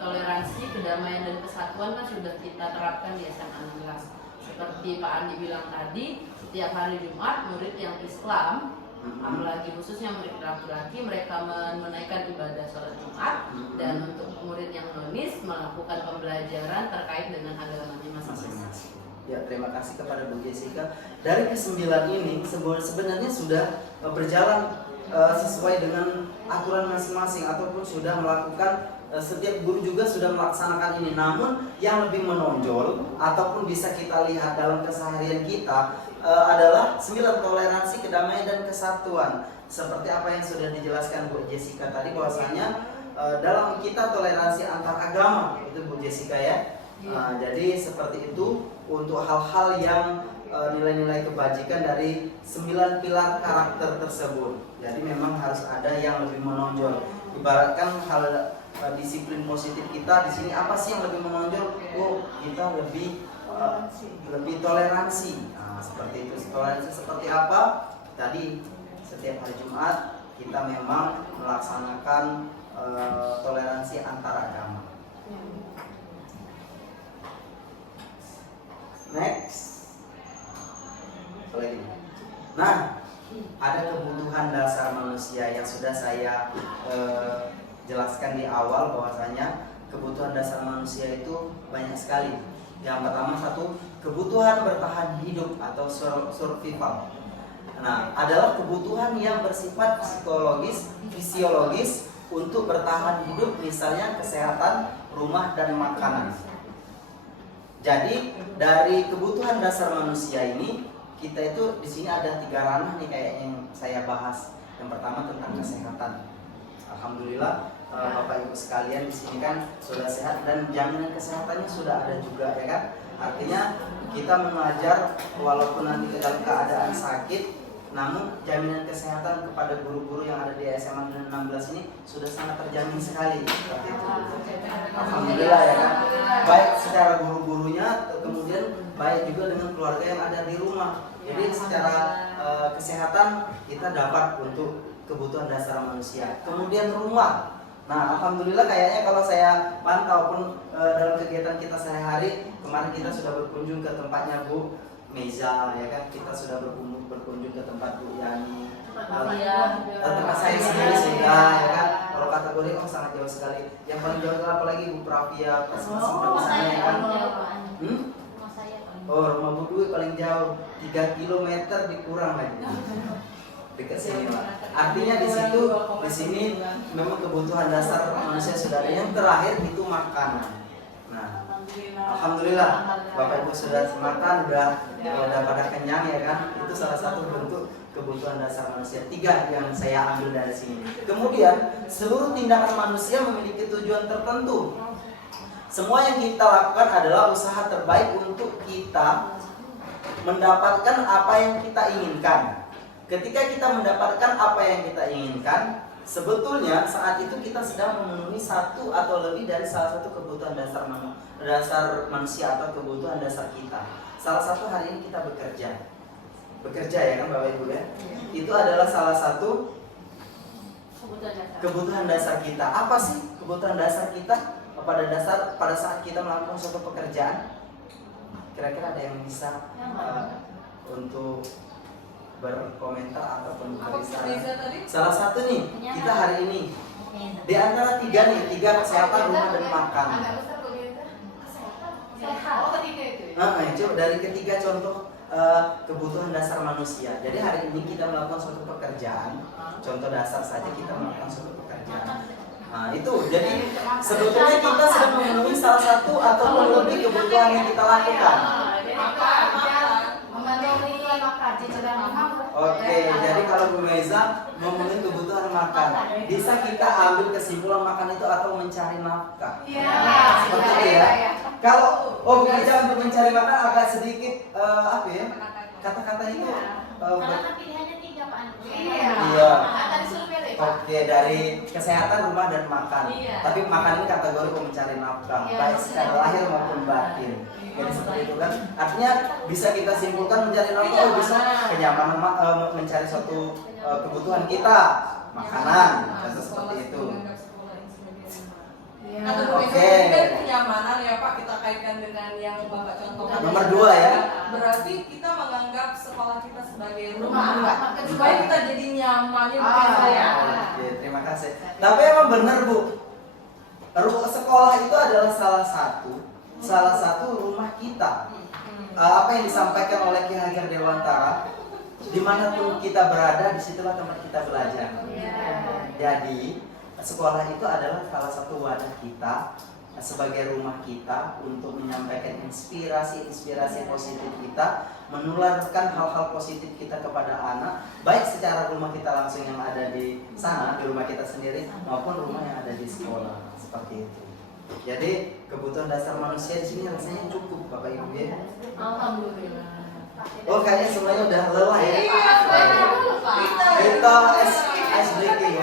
toleransi, kedamaian dan kesatuan kan sudah kita terapkan di SMA 16. Seperti Pak Andi bilang tadi, setiap hari Jumat murid yang Islam, apalagi khususnya murid laki-laki, mereka menunaikan ibadah sholat Jumat, dan untuk murid yang nonis melakukan pembelajaran terkait dengan agamanya masing-masing. Ya, terima kasih kepada Bu Jessica. Dari ke-9 ini sebenarnya sudah berjalan sesuai dengan aturan masing-masing, ataupun sudah melakukan, setiap guru juga sudah melaksanakan ini. Namun yang lebih menonjol ataupun bisa kita lihat dalam keseharian kita adalah 9, toleransi, kedamaian dan kesatuan. Seperti apa yang sudah dijelaskan Bu Jessica tadi, bahwasanya dalam kita toleransi antar agama, itu Bu Jessica ya. Jadi seperti itu untuk hal-hal yang nilai-nilai kebajikan dari 9 pilar karakter tersebut. Jadi memang harus ada yang lebih menonjol. Ibaratkan hal disiplin positif kita di sini, apa sih yang lebih menonjol? Oh, kita lebih toleransi. Nah, seperti itu. Toleransi seperti apa? Tadi setiap hari Jumat kita memang melaksanakan toleransi antar agama. Next. Apa lagi? Nah, ada kebutuhan dasar manusia yang sudah saya jelaskan di awal, bahwasanya kebutuhan dasar manusia itu banyak sekali. Yang pertama, 1, kebutuhan bertahan hidup atau survival. Nah, adalah kebutuhan yang bersifat psikologis, fisiologis untuk bertahan hidup, misalnya kesehatan, rumah dan makanan. Jadi dari kebutuhan dasar manusia ini, kita itu di sini ada 3 ranah nih kayak yang saya bahas. Yang pertama tentang kesehatan. Alhamdulillah Bapak Ibu sekalian di sini kan sudah sehat dan jaminan kesehatannya sudah ada juga, ya kan? Artinya kita mengajar walaupun nanti dalam keadaan sakit, namun jaminan kesehatan kepada guru-guru yang ada di SMA 16 ini sudah sangat terjamin sekali. Seperti itu. Alhamdulillah, ya kan? Baik secara guru-gurunya, kemudian baik juga dengan keluarga yang ada di rumah. Jadi secara kesehatan kita dapat untuk kebutuhan dasar manusia. Kemudian rumah. Nah, alhamdulillah kayaknya kalau saya pantau pun dalam kegiatan kita sehari-hari, kemarin kita sudah berkunjung ke tempatnya Bu Meza, ya kan? Kita sudah berkunjung ke tempat Bu Yani. Tempat saya sendiri sudah, ya kan? Kalau kategori sangat jauh sekali. Yang paling jauh itu apalagi Bu Pravia, pas sempat di sana, ya kan? Oh, rumah Bu Dwi paling jauh 3 km dikurang lagi. Dekat sini lah. Artinya di sini memang kebutuhan dasar manusia sudah ada. Yang terakhir itu makanan. Nah, alhamdulillah Bapak Ibu sudah makan, udah pada kenyang, ya kan? Itu salah satu bentuk kebutuhan dasar manusia. 3 yang saya ambil dari sini. Kemudian seluruh tindakan manusia memiliki tujuan tertentu. Semua yang kita lakukan adalah usaha terbaik untuk kita mendapatkan apa yang kita inginkan. Ketika kita mendapatkan apa yang kita inginkan, sebetulnya saat itu kita sedang memenuhi satu atau lebih dari salah satu kebutuhan dasar manusia atau kebutuhan dasar kita. Salah satu hari ini kita bekerja ya kan Bapak Ibu ya. Itu adalah salah satu kebutuhan dasar kita. Apa sih kebutuhan dasar kita? Pada saat kita melakukan suatu pekerjaan, kira-kira ada yang bisa untuk berkomentar ataupun Apa memberi Reza saran? tadi? Salah satu nih kita hari ini di antara tiga kesehatan, rumah dan makan. Oh, ketiga itu ya? Coba dari ketiga contoh kebutuhan dasar manusia. Jadi hari ini kita melakukan suatu pekerjaan, contoh dasar saja kita melakukan suatu pekerjaan. Nah itu, jadi sebetulnya kita sedang memenuhi salah satu atau lebih kebutuhan yang kita lakukan. Oke, jadi kalau Bu Meza memenuhi kebutuhan makan, bisa kita ambil kesimpulan makan itu atau mencari nafkah. Seperti itu ya. Kalau bekerja untuk mencari makan agak sedikit apa ya? Kata-katanya itu Karena kan pilihannya 3 Pak Anu. Iya. Tadi disuruh pilih, Pak. Oke, dari kesehatan, rumah dan makan. Iya. Tapi makan ini kategori mencari nafkah, Iya, baik secara lahir maupun batin. Jadi seperti itu kan. Artinya bisa kita simpulkan mencari nafkah bisa kenyamanan, mencari suatu kebutuhan kita, makanan, contoh seperti itu. Atau Oke. kan kenyamanan ya Pak, kita kaitkan dengan yang Bapak contohkan. Nomor 2 ya. Berarti kita menganggap sekolah kita sebagai Rumah. rumah, supaya kita jadi nyaman ya Bu Reza ya. Oke, terima kasih. Tapi emang benar Bu, sekolah itu adalah salah satu rumah kita. Apa yang disampaikan oleh Ki Hajar Dewantara, dimanapun kita berada, disitulah tempat kita belajar. Jadi sekolah itu adalah salah satu wadah kita sebagai rumah kita untuk menyampaikan inspirasi positif kita, menularkan hal-hal positif kita kepada anak, baik secara rumah kita langsung yang ada di sana, di rumah kita sendiri, maupun rumah yang ada di sekolah, seperti itu. Jadi kebutuhan dasar manusia di sini rasanya cukup, Bapak Ibu ya. Alhamdulillah. Oh, kayaknya semuanya udah lelah ya. Iya, Kita ice breaking.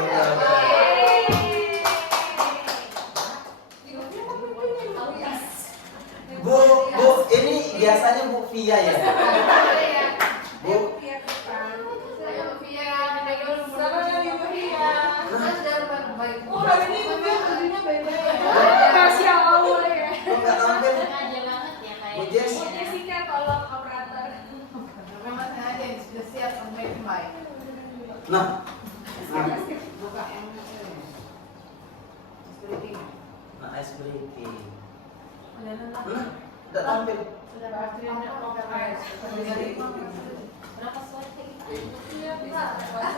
Bu, ini biasanya Bu Via ya. Bu, Oh, hari ini Ibu Via kerjanya baik-baik. Masya Allah ya. kok nggak tampil? Sengaja banget ya kayak. Bu Jess, Jessica tolong operator. Memang sengaja sudah siap sampai main. nah, Buka yang ini. ice breaking. Nah, Udah tampil. Berapa slide kita?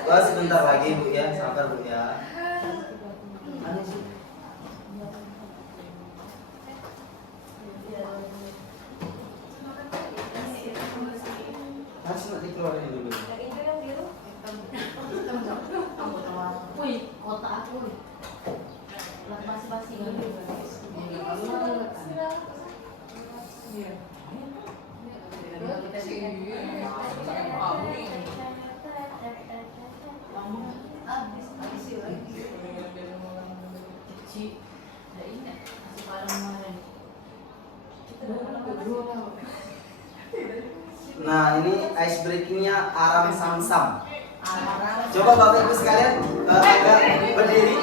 Wah, sebentar lagi Bu ya, sabar Bu ya. Mana sih? Harus nanti keluarin dulu. Wih, kota aku. Lah masih ini. Nah, ini ice breakingnya Aram Samsam. Coba Bapak Ibu sekalian agak berdiri.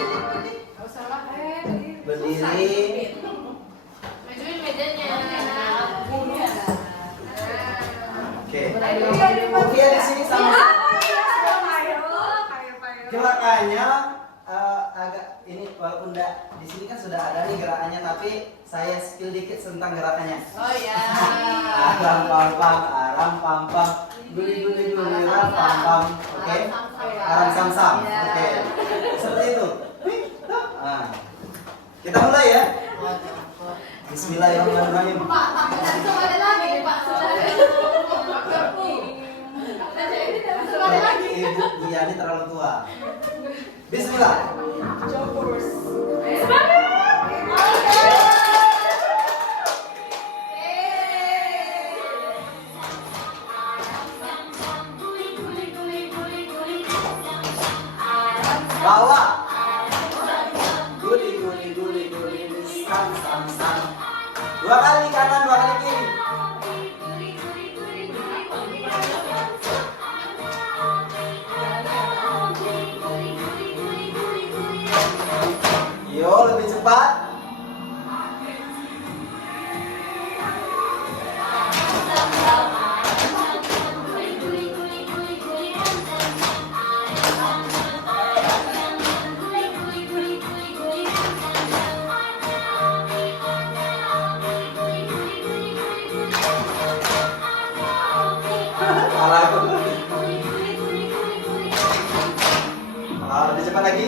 Berdiri. Majuin mejanya. Oke. Oke, di sini sama. Gerakannya agak ini walaupun di sini kan sudah ada nih gerakannya, tapi saya spill dikit tentang gerakannya. Oh ya. Aram pam pam, guli ram pam pam. Oke. Aram sam. Oke. Seperti itu. Nah. Kita mulai ya. Bismillahirrahmanirrahim. Pak, tapi kembali lagi Pak. Ibu Bu Yani terlalu tua. Bismillah. Bawa sam. Dua kali kanan, dua kali kiri. Yo, lebih cepat. Salah aku. Lebih cepat lagi.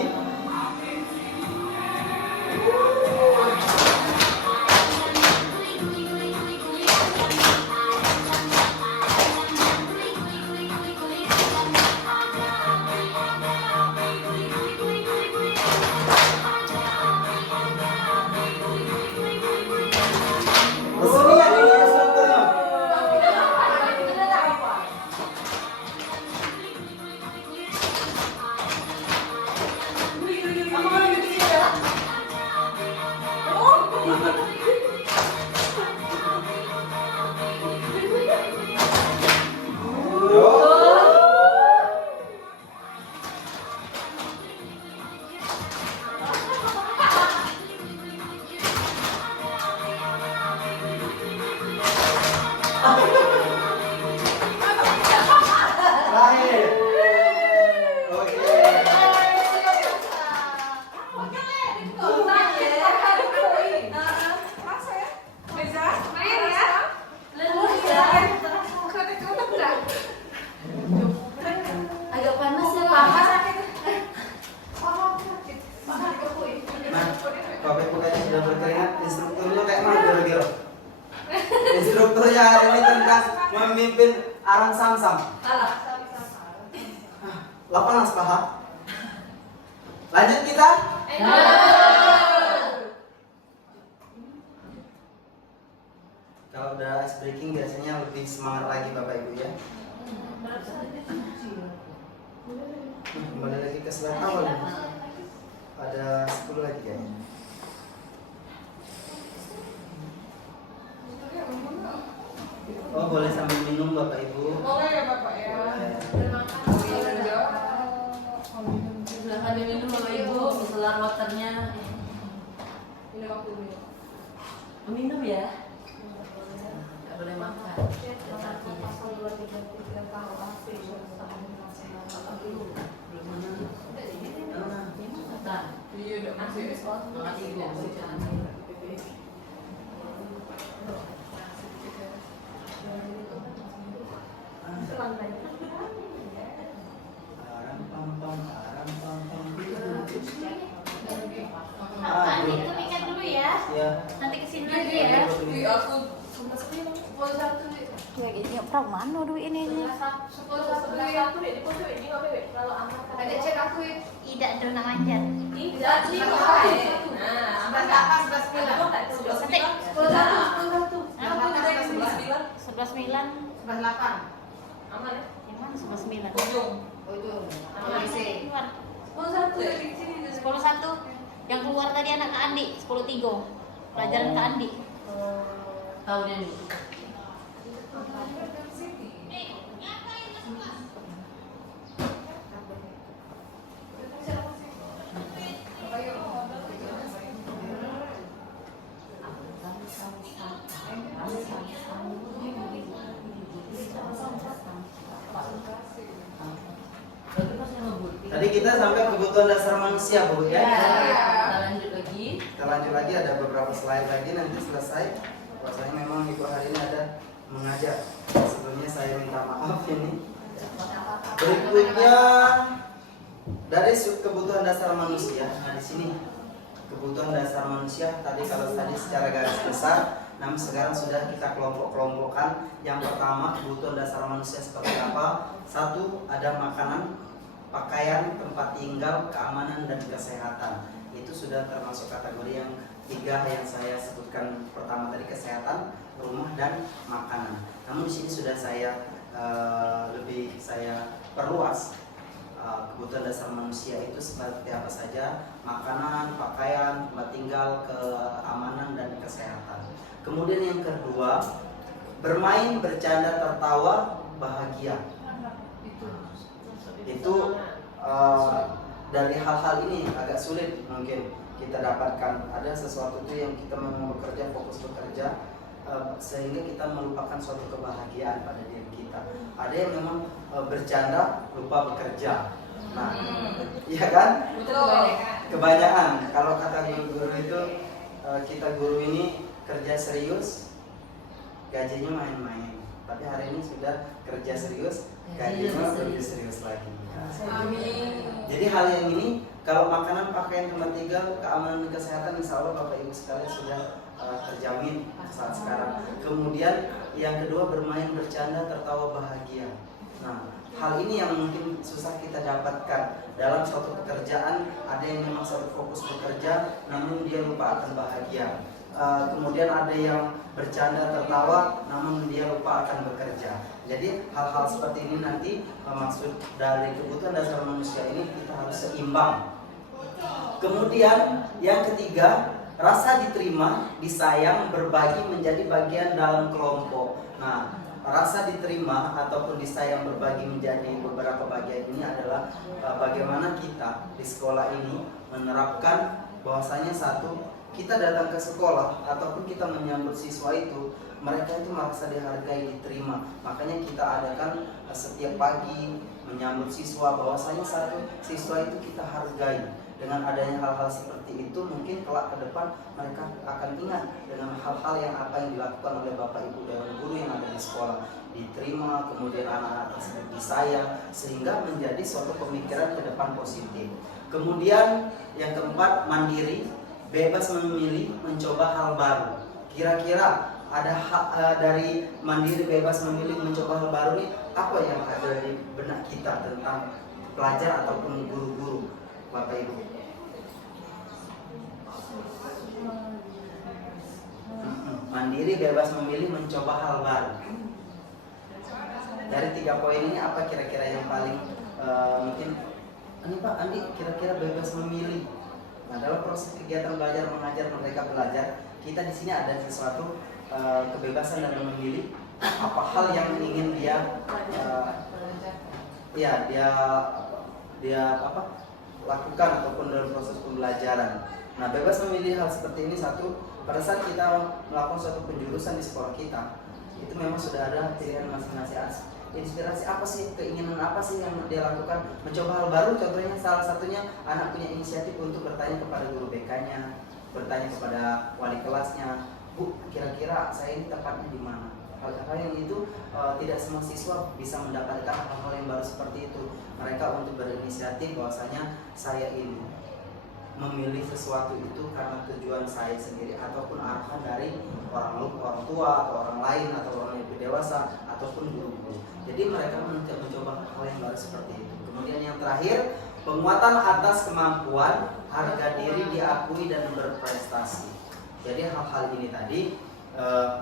Kesenian ini strukturnya. Yo. Terakhir. Oke. Agak panas ya paha. Nah, Bapak Ibu kayaknya sudah berkeringat. Instrukturnya kayak mana kira-kira? Instrukturnya hari ini tentang memimpin arang samsam. Lah panas paha. Lanjut kita. Kalau udah ice breaking biasanya lebih semangat lagi Bapak Ibu ya. Kembali lagi ke slide awal. Ada 10 lagi kayaknya. Oh boleh sambil minum Bapak Ibu. Boleh ya Bapak ya. Boleh. Silahkan diminum Bapak Ibu, micellar waternya. Ini waktu minum. Minum ya. Nggak boleh makan. Iya, udah masih Makasih Ibu. Aram pam pam, aram pam pam. Nanti itu piket dulu ya. Ya. Nanti kesini lagi ya. Iya, aku sumpah sepi dong. 10-1 nih. Ya ini from mana duit ini? 10-1 ya. Ada cek aku ya. Tidak ada nak manjat. Tidak, ini apa ya? Nah, 11-8, 11-9. Nanti 11.9. 11-8. Aman ya? Yang mana 11.9? Ujung. Ujung. Keluar. 10-1 dari sini. 10.1. Yang keluar tadi anak Kak Andi, 10.3. Pelajaran Kak Andi. Tahun yang dulu. Tadi kita sampai kebutuhan dasar manusia Bu ya. Kita lanjut lagi. Kita lanjut lagi, ada beberapa slide lagi nanti selesai. Rasanya memang Ibu hari ini ada mengajar. Sebelumnya saya minta maaf ini. Berikutnya dari kebutuhan dasar manusia. Nah di sini kebutuhan dasar manusia tadi kalau tadi secara garis besar, namun sekarang sudah kita kelompok-kelompokkan. Yang pertama kebutuhan dasar manusia seperti apa? Satu, ada makanan, pakaian, tempat tinggal, keamanan dan kesehatan. Itu sudah termasuk kategori yang tiga yang saya sebutkan pertama tadi, kesehatan, rumah dan makanan. Namun di sini sudah saya lebih saya perluas. Kebutuhan dasar manusia itu seperti apa saja: makanan, pakaian, tempat tinggal, keamanan Kemudian yang kedua, bermain, bercanda, tertawa, bahagia. Itu dari hal-hal ini agak sulit mungkin kita dapatkan. Ada sesuatu itu yang kita mau bekerja, fokus bekerja, sehingga kita melupakan suatu kebahagiaan pada diri kita. Ada yang memang bercanda lupa bekerja. Nah, iya kan? Kebanyakan. Kalau kata guru-guru itu, kita guru ini kerja serius, gajinya main-main. Tapi hari ini sudah kerja serius, gajinya lebih serius lagi. Amin. Jadi hal yang ini, kalau makanan, pakaian, tempat tinggal, keamanan dan kesehatan, insya Allah Bapak Ibu sekalian sudah terjamin saat sekarang. Kemudian yang kedua, bermain, bercanda, tertawa, bahagia. Nah, hal ini yang mungkin susah kita dapatkan dalam suatu pekerjaan. Ada yang memang satu fokus bekerja, namun dia lupa akan bahagia. Kemudian ada yang bercanda, tertawa, namun dia lupa akan bekerja. Jadi hal-hal seperti ini nanti maksud dari kebutuhan dasar manusia ini kita harus seimbang. Kemudian yang ketiga, rasa diterima, disayang, berbagi, menjadi bagian dalam kelompok. Nah, rasa diterima ataupun disayang, berbagi menjadi beberapa bagian ini adalah bagaimana kita di sekolah ini menerapkan bahwasanya satu, kita datang ke sekolah ataupun kita menyambut siswa itu, mereka itu merasa dihargai, diterima. Makanya kita adakan setiap pagi menyambut siswa, bahwasanya satu, siswa itu kita hargai. Dengan adanya hal-hal seperti itu, mungkin kelak ke depan mereka akan ingat dengan hal-hal yang apa yang dilakukan oleh Bapak Ibu dan guru yang ada di sekolah. Diterima, kemudian anak-anak tersebut disayang, sehingga menjadi suatu pemikiran ke depan positif. Kemudian yang keempat, mandiri, bebas memilih, mencoba hal baru. Kira-kira ada dari mandiri, bebas memilih, mencoba hal baru ini, apa yang ada di benak kita tentang pelajar ataupun guru-guru, Bapak Ibu? Mandiri, bebas memilih, mencoba hal baru. Dari 3 poin ini apa kira-kira yang paling mungkin ini Pak Andi kira-kira bebas memilih? Nah, dalam proses kegiatan belajar mengajar mereka belajar, kita di sini ada sesuatu kebebasan dalam memilih apa hal yang ingin dia lakukan ataupun dalam proses pembelajaran. Nah, bebas memilih hal seperti ini satu, pada saat kita melakukan suatu penjurusan di sekolah kita, itu memang sudah ada pilihan masing-masing. Inspirasi apa sih, keinginan apa sih yang dia lakukan, mencoba hal baru. Contohnya salah satunya anak punya inisiatif untuk bertanya kepada guru BK-nya, bertanya kepada wali kelasnya, Bu, kira-kira saya ini tepatnya di mana? Hal-hal yang itu tidak semua siswa bisa mendapatkan hal-hal yang baru seperti itu. Mereka untuk berinisiatif bahwasanya saya ini memilih sesuatu itu karena tujuan saya sendiri ataupun arahan dari orang tua atau orang lain atau orang yang lebih dewasa ataupun guru-guru. Jadi mereka mencoba hal yang baru seperti itu. Kemudian yang terakhir, penguatan atas kemampuan, harga diri diakui dan berprestasi. Jadi hal-hal ini tadi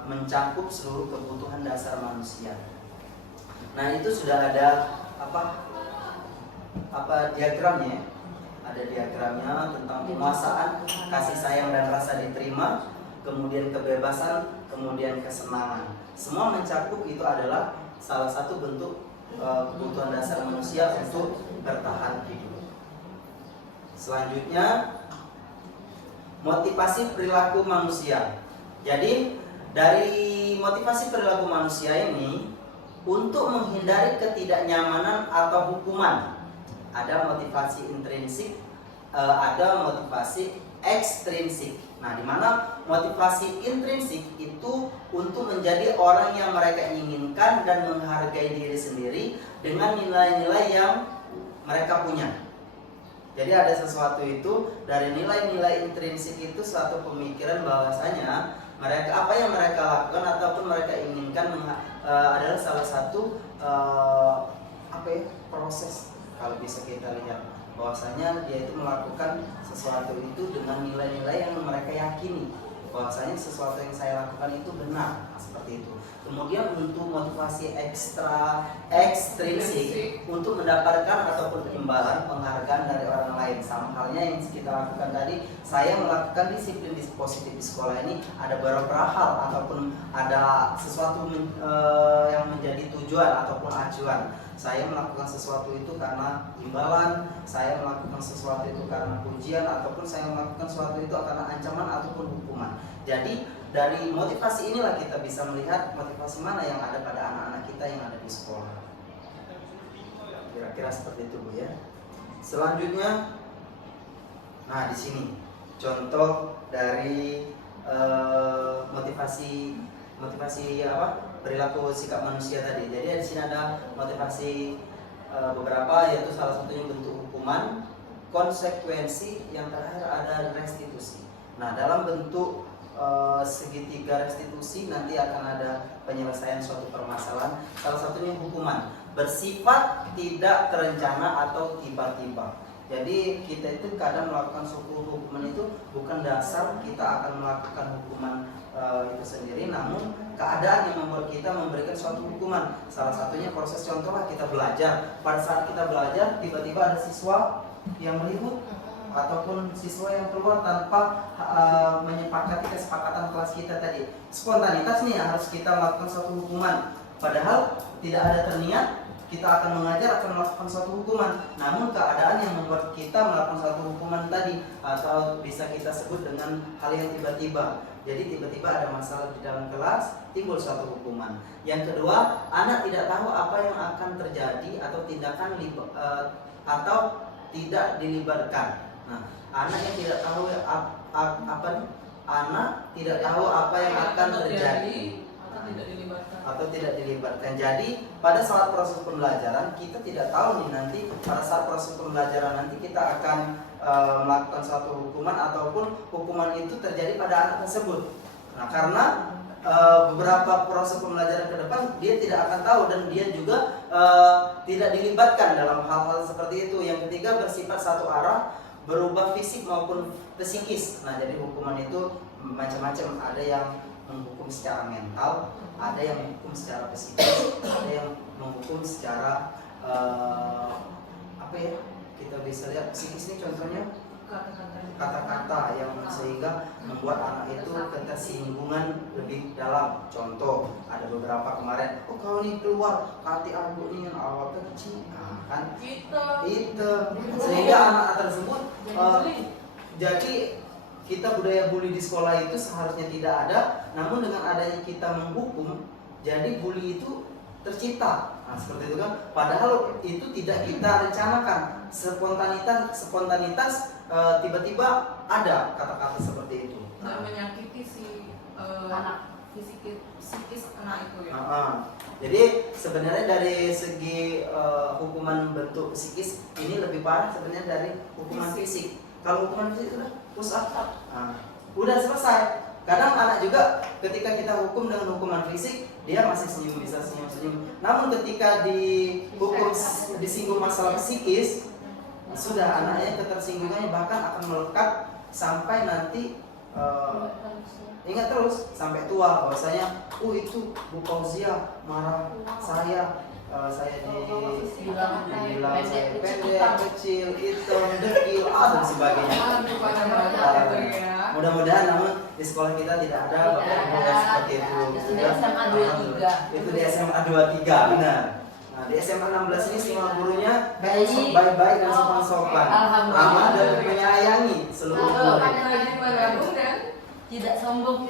mencakup seluruh kebutuhan dasar manusia. Nah, itu sudah ada diagramnya. Ada diagramnya tentang penguasaan, kasih sayang dan rasa diterima, kemudian kebebasan, kemudian kesenangan. Semua mencakup itu adalah salah satu bentuk kebutuhan dasar manusia untuk bertahan hidup. Selanjutnya, motivasi perilaku manusia. Jadi dari motivasi perilaku manusia ini untuk menghindari ketidaknyamanan atau hukuman. Ada motivasi intrinsik, ada motivasi ekstrinsik. Nah, di mana motivasi intrinsik itu untuk menjadi orang yang mereka inginkan dan menghargai diri sendiri dengan nilai-nilai yang mereka punya. Jadi ada sesuatu itu dari nilai-nilai intrinsik itu suatu pemikiran bahwasanya mereka apa yang mereka lakukan ataupun mereka inginkan adalah salah satu proses. Kalau bisa kita lihat bahwasanya dia itu melakukan sesuatu itu dengan nilai-nilai yang mereka yakini. bahwasanya sesuatu yang saya lakukan itu benar. Nah, seperti itu. Kemudian untuk motivasi ekstrinsik untuk mendapatkan ataupun imbalan penghargaan dari orang lain. Sama halnya yang kita lakukan tadi, saya melakukan disiplin positif di sekolah ini ada beberapa hal ataupun ada sesuatu yang menjadi tujuan ataupun acuan. Saya melakukan sesuatu itu karena imbalan, saya melakukan sesuatu itu karena pujian, ataupun saya melakukan sesuatu itu karena ancaman ataupun hukuman. Jadi dari motivasi inilah kita bisa melihat motivasi mana yang ada pada anak-anak kita yang ada di sekolah. Kira-kira seperti itu, Bu ya. Selanjutnya, nah di sini contoh dari motivasi apa? Perilaku sikap manusia tadi. Jadi di sini ada motivasi beberapa, yaitu salah satunya bentuk hukuman, konsekuensi, yang terakhir ada restitusi. Nah, dalam bentuk segitiga restitusi nanti akan ada penyelesaian suatu permasalahan. Salah satunya hukuman, bersifat tidak terencana atau tiba-tiba. Jadi kita itu kadang melakukan suatu hukuman itu bukan dasar kita akan melakukan hukuman itu sendiri, namun keadaan yang membuat kita memberikan suatu hukuman. Salah satunya proses contohlah kita belajar. Pada saat kita belajar, tiba-tiba ada siswa yang meliput ataupun siswa yang keluar tanpa menyepakati kesepakatan kelas kita tadi. Spontanitas nih harus kita melakukan suatu hukuman. Padahal tidak ada terniat kita akan mengajar, akan melakukan suatu hukuman. Namun keadaan yang membuat kita melakukan suatu hukuman tadi, atau bisa kita sebut dengan hal yang tiba-tiba. Jadi tiba-tiba ada masalah di dalam kelas, timbul suatu hukuman. Yang kedua, anak tidak tahu apa yang akan terjadi atau tindakan atau tidak dilibatkan. Nah, anak yang tidak tahu anak tidak tahu apa yang akan terjadi atau tidak dilibatkan. Jadi pada saat proses pembelajaran kita tidak tahu nih nanti pada saat proses pembelajaran nanti kita akan melakukan suatu hukuman ataupun hukuman itu terjadi pada anak tersebut. Nah, karena beberapa proses pembelajaran ke depan dia tidak akan tahu dan dia juga tidak dilibatkan dalam hal-hal seperti itu. Yang ketiga, bersifat satu arah, berubah fisik maupun psikis. Nah, jadi hukuman itu macam-macam, ada yang menghukum secara mental, ada yang menghukum secara psikis, ada yang menghukum secara apa ya, kita bisa lihat psikis ini contohnya kata-kata yang sehingga membuat anak itu ketersinggungan lebih dalam. Contoh, ada beberapa kemarin, oh kau ini keluar kati aku ini yang awal kecil, nah, kan itu sehingga anak tersebut jadi kita budaya bully di sekolah itu seharusnya tidak ada, namun dengan adanya kita menghukum, jadi bully itu tercipta. Nah, seperti itu kan. Padahal itu tidak kita rencanakan. Spontanitas tiba-tiba ada kata-kata seperti itu. Dan menyakiti si anak psikis anak itu ya. Jadi sebenarnya dari segi hukuman bentuk psikis ini lebih parah sebenarnya dari hukuman fisik. Kalau hukuman fisik udah push up, udah selesai. Kadang anak juga ketika kita hukum dengan hukuman fisik, dia masih senyum, bisa senyum-senyum. Namun ketika dihukum disinggung masalah psikis, sudah anaknya ketersinggungannya bahkan akan melekat sampai nanti ingat terus sampai tua bahwasanya, itu Bu Fauzia marah saya dibilang saya pendek, kecil, hitam, dekil, dan sebagainya. Mudah-mudahan namun di sekolah kita tidak ada bapak-bapak seperti itu. Itu di SMA 23. Itu di SMA 23, benar. Nah, di SMA 16 ini semua gurunya baik-baik dan sopan-sopan, ramah dan menyayangi seluruh murid. Tidak sombong.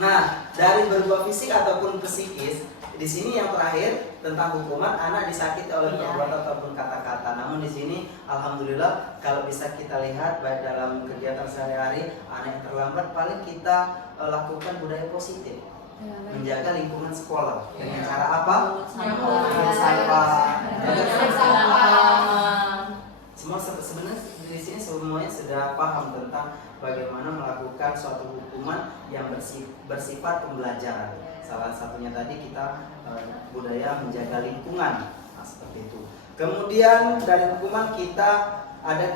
Nah, dari berbuah fisik ataupun psikis, di sini yang terakhir tentang hukuman, anak disakiti oleh perbuatan ataupun kata-kata. Namun di sini alhamdulillah kalau bisa kita lihat baik dalam kegiatan sehari-hari, anak yang terlambat paling kita lakukan budaya positif. Menjaga lingkungan sekolah dengan cara apa? Mengurangi sampah. Semua sebenarnya di sini semuanya sudah paham tentang bagaimana melakukan suatu hukuman yang bersifat pembelajaran. Salah satunya tadi kita budaya menjaga lingkungan, nah, seperti itu. Kemudian dari hukuman kita ada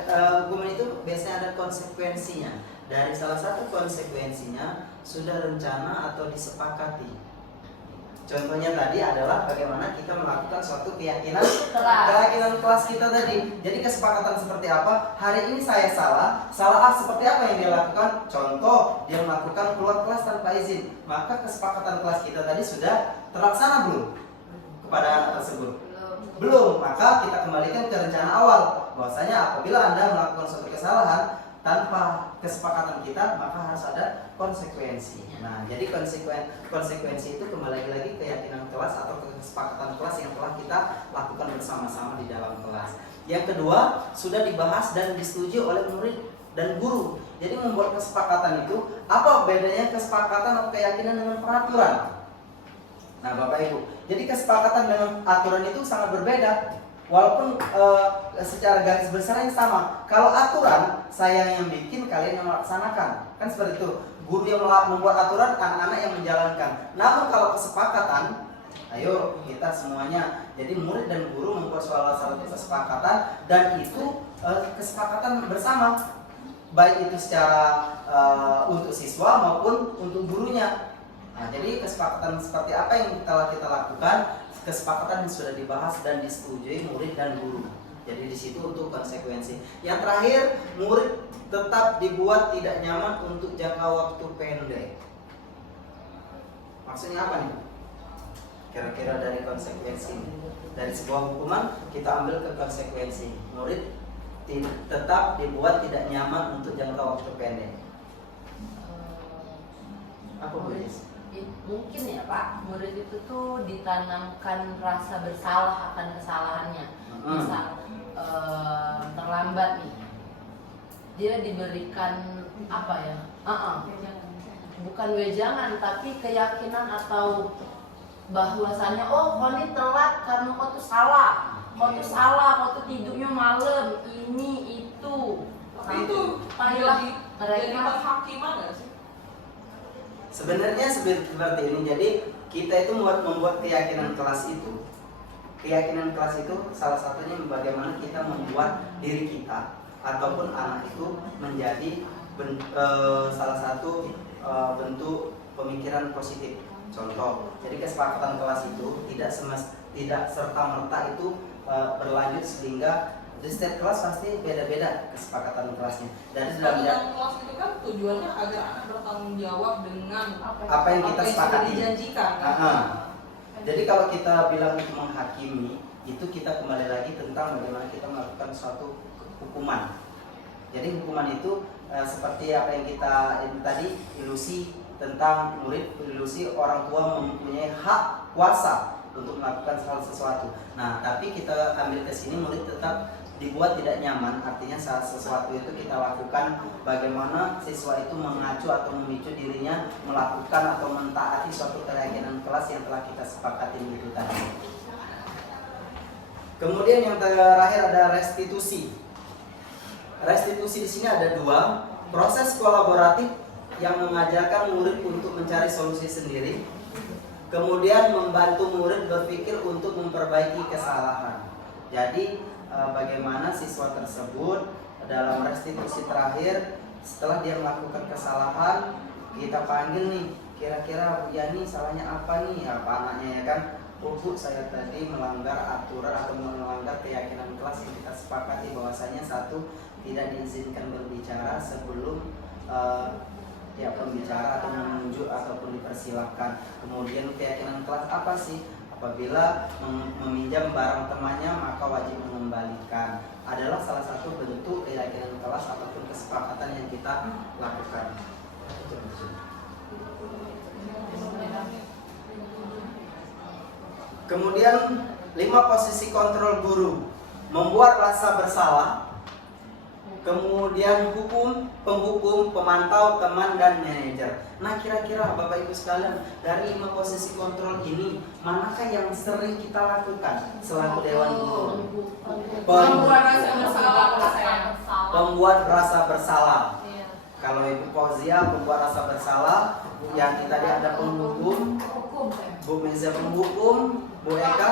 hukuman itu biasanya ada konsekuensinya. Dari salah satu konsekuensinya sudah rencana atau disepakati. Contohnya tadi adalah bagaimana kita melakukan suatu keyakinan kelas kita tadi. Jadi kesepakatan seperti apa? Hari ini saya salah A seperti apa yang dia lakukan? Contoh, dia melakukan keluar kelas tanpa izin. Maka kesepakatan kelas kita tadi sudah terlaksana belum kepada anak tersebut? Belum. Maka kita kembalikan ke rencana awal. Bahwasanya apabila Anda melakukan suatu kesalahan tanpa kesepakatan kita, maka harus ada konsekuensi. Nah, jadi konsekuensi itu kembali lagi keyakinan kelas atau kesepakatan kelas yang telah kita lakukan bersama-sama di dalam kelas. Yang kedua, sudah dibahas dan disetujui oleh murid dan guru. Jadi membuat kesepakatan itu, apa bedanya kesepakatan atau keyakinan dengan peraturan? Nah, Bapak Ibu, jadi kesepakatan dengan aturan itu sangat berbeda. Walaupun secara garis besarnya sama. Kalau aturan, saya yang bikin, kalian yang melaksanakan. Kan seperti itu. Guru yang membuat aturan, anak-anak yang menjalankan. Namun kalau kesepakatan, ayo kita semuanya. Jadi murid dan guru membuat salah satu kesepakatan, dan itu kesepakatan bersama. Baik itu secara untuk siswa maupun untuk gurunya. Nah, jadi kesepakatan seperti apa yang telah kita lakukan? Kesepakatan yang sudah dibahas dan disetujui murid dan guru. Jadi di situ untuk konsekuensi. Yang terakhir, murid tetap dibuat tidak nyaman untuk jangka waktu pendek. Maksudnya apa nih? Kira-kira dari konsekuensi dari sebuah hukuman kita ambil ke konsekuensi. Murid tetap dibuat tidak nyaman untuk jangka waktu pendek. Apa Bu? Mungkin ya Pak, murid itu tuh ditanamkan rasa bersalah akan kesalahannya. Misal terlambat nih, dia diberikan apa ya? Bukan wejangan, tapi keyakinan atau bahwasannya, oh kau ini telat karena kau tuh salah, kau tuh tidurnya malam, ini itu. Tapi itu jadi penghakiman nggak sih? Sebenarnya seperti ini. Jadi kita itu membuat keyakinan kelas itu. Keyakinan kelas itu salah satunya bagaimana kita membuat diri kita ataupun anak itu menjadi salah satu bentuk pemikiran positif. Contoh, jadi kesepakatan kelas itu tidak serta-merta itu berlanjut sehingga di setiap kelas pasti beda-beda kesepakatan kelasnya. Dan dalam kelas itu kan tujuannya agar anak bertanggung jawab dengan apa yang kita sepakati, dijanjikan. Jadi kalau kita bilang itu menghakimi, itu kita kembali lagi tentang bagaimana kita melakukan suatu hukuman. Jadi hukuman itu seperti apa yang kita tadi ilusi tentang murid, ilusi orang tua mempunyai hak kuasa untuk melakukan hal sesuatu. Nah, tapi kita ambil ke sini murid tetap dibuat tidak nyaman, artinya saat sesuatu itu kita lakukan, bagaimana siswa itu mengacu atau memicu dirinya melakukan atau mentaati suatu keyakinan kelas yang telah kita sepakati itu tadi. Kemudian yang terakhir ada restitusi. Restitusi di sini ada dua, proses kolaboratif yang mengajarkan murid untuk mencari solusi sendiri, kemudian membantu murid berpikir untuk memperbaiki kesalahan. Jadi bagaimana siswa tersebut dalam restitusi terakhir setelah dia melakukan kesalahan, kita panggil nih, kira-kira Bu Yani salahnya apa nih? Apa anaknya ya kan? Bu, saya tadi melanggar aturan atau melanggar keyakinan kelas yang kita sepakati bahwasanya satu, tidak diizinkan berbicara sebelum pembicara atau menunjuk ataupun dipersilahkan. Kemudian keyakinan kelas apa sih? Apabila meminjam barang temannya maka wajib mengembalikan. Adalah salah satu bentuk keyakinan kelas ataupun kesepakatan yang kita lakukan. Kemudian 5 posisi kontrol guru. Membuat rasa bersalah. Kemudian penghukum, pemantau, teman, dan manajer. Nah, kira-kira Bapak Ibu sekalian, dari 5 posisi kontrol ini, manakah yang sering kita lakukan selaku Dewan Guru? Membuat rasa bersalah. Pembuat rasa bersalah. Kalau Ibu Fauzia membuat rasa bersalah, yang tadi ada penghukum, Bu Meza penghukum, Bu Eka,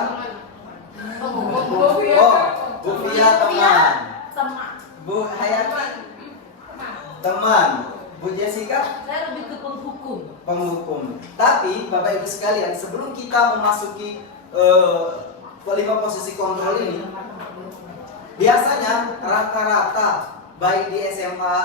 Bu Fia teman. Bu Hayati, teman. Bu Jessica, Saya lebih ke penghukum. penghukum. Tapi Bapak Ibu sekalian, sebelum kita memasuki kelima posisi kontrol ini, biasanya rata-rata baik di SMA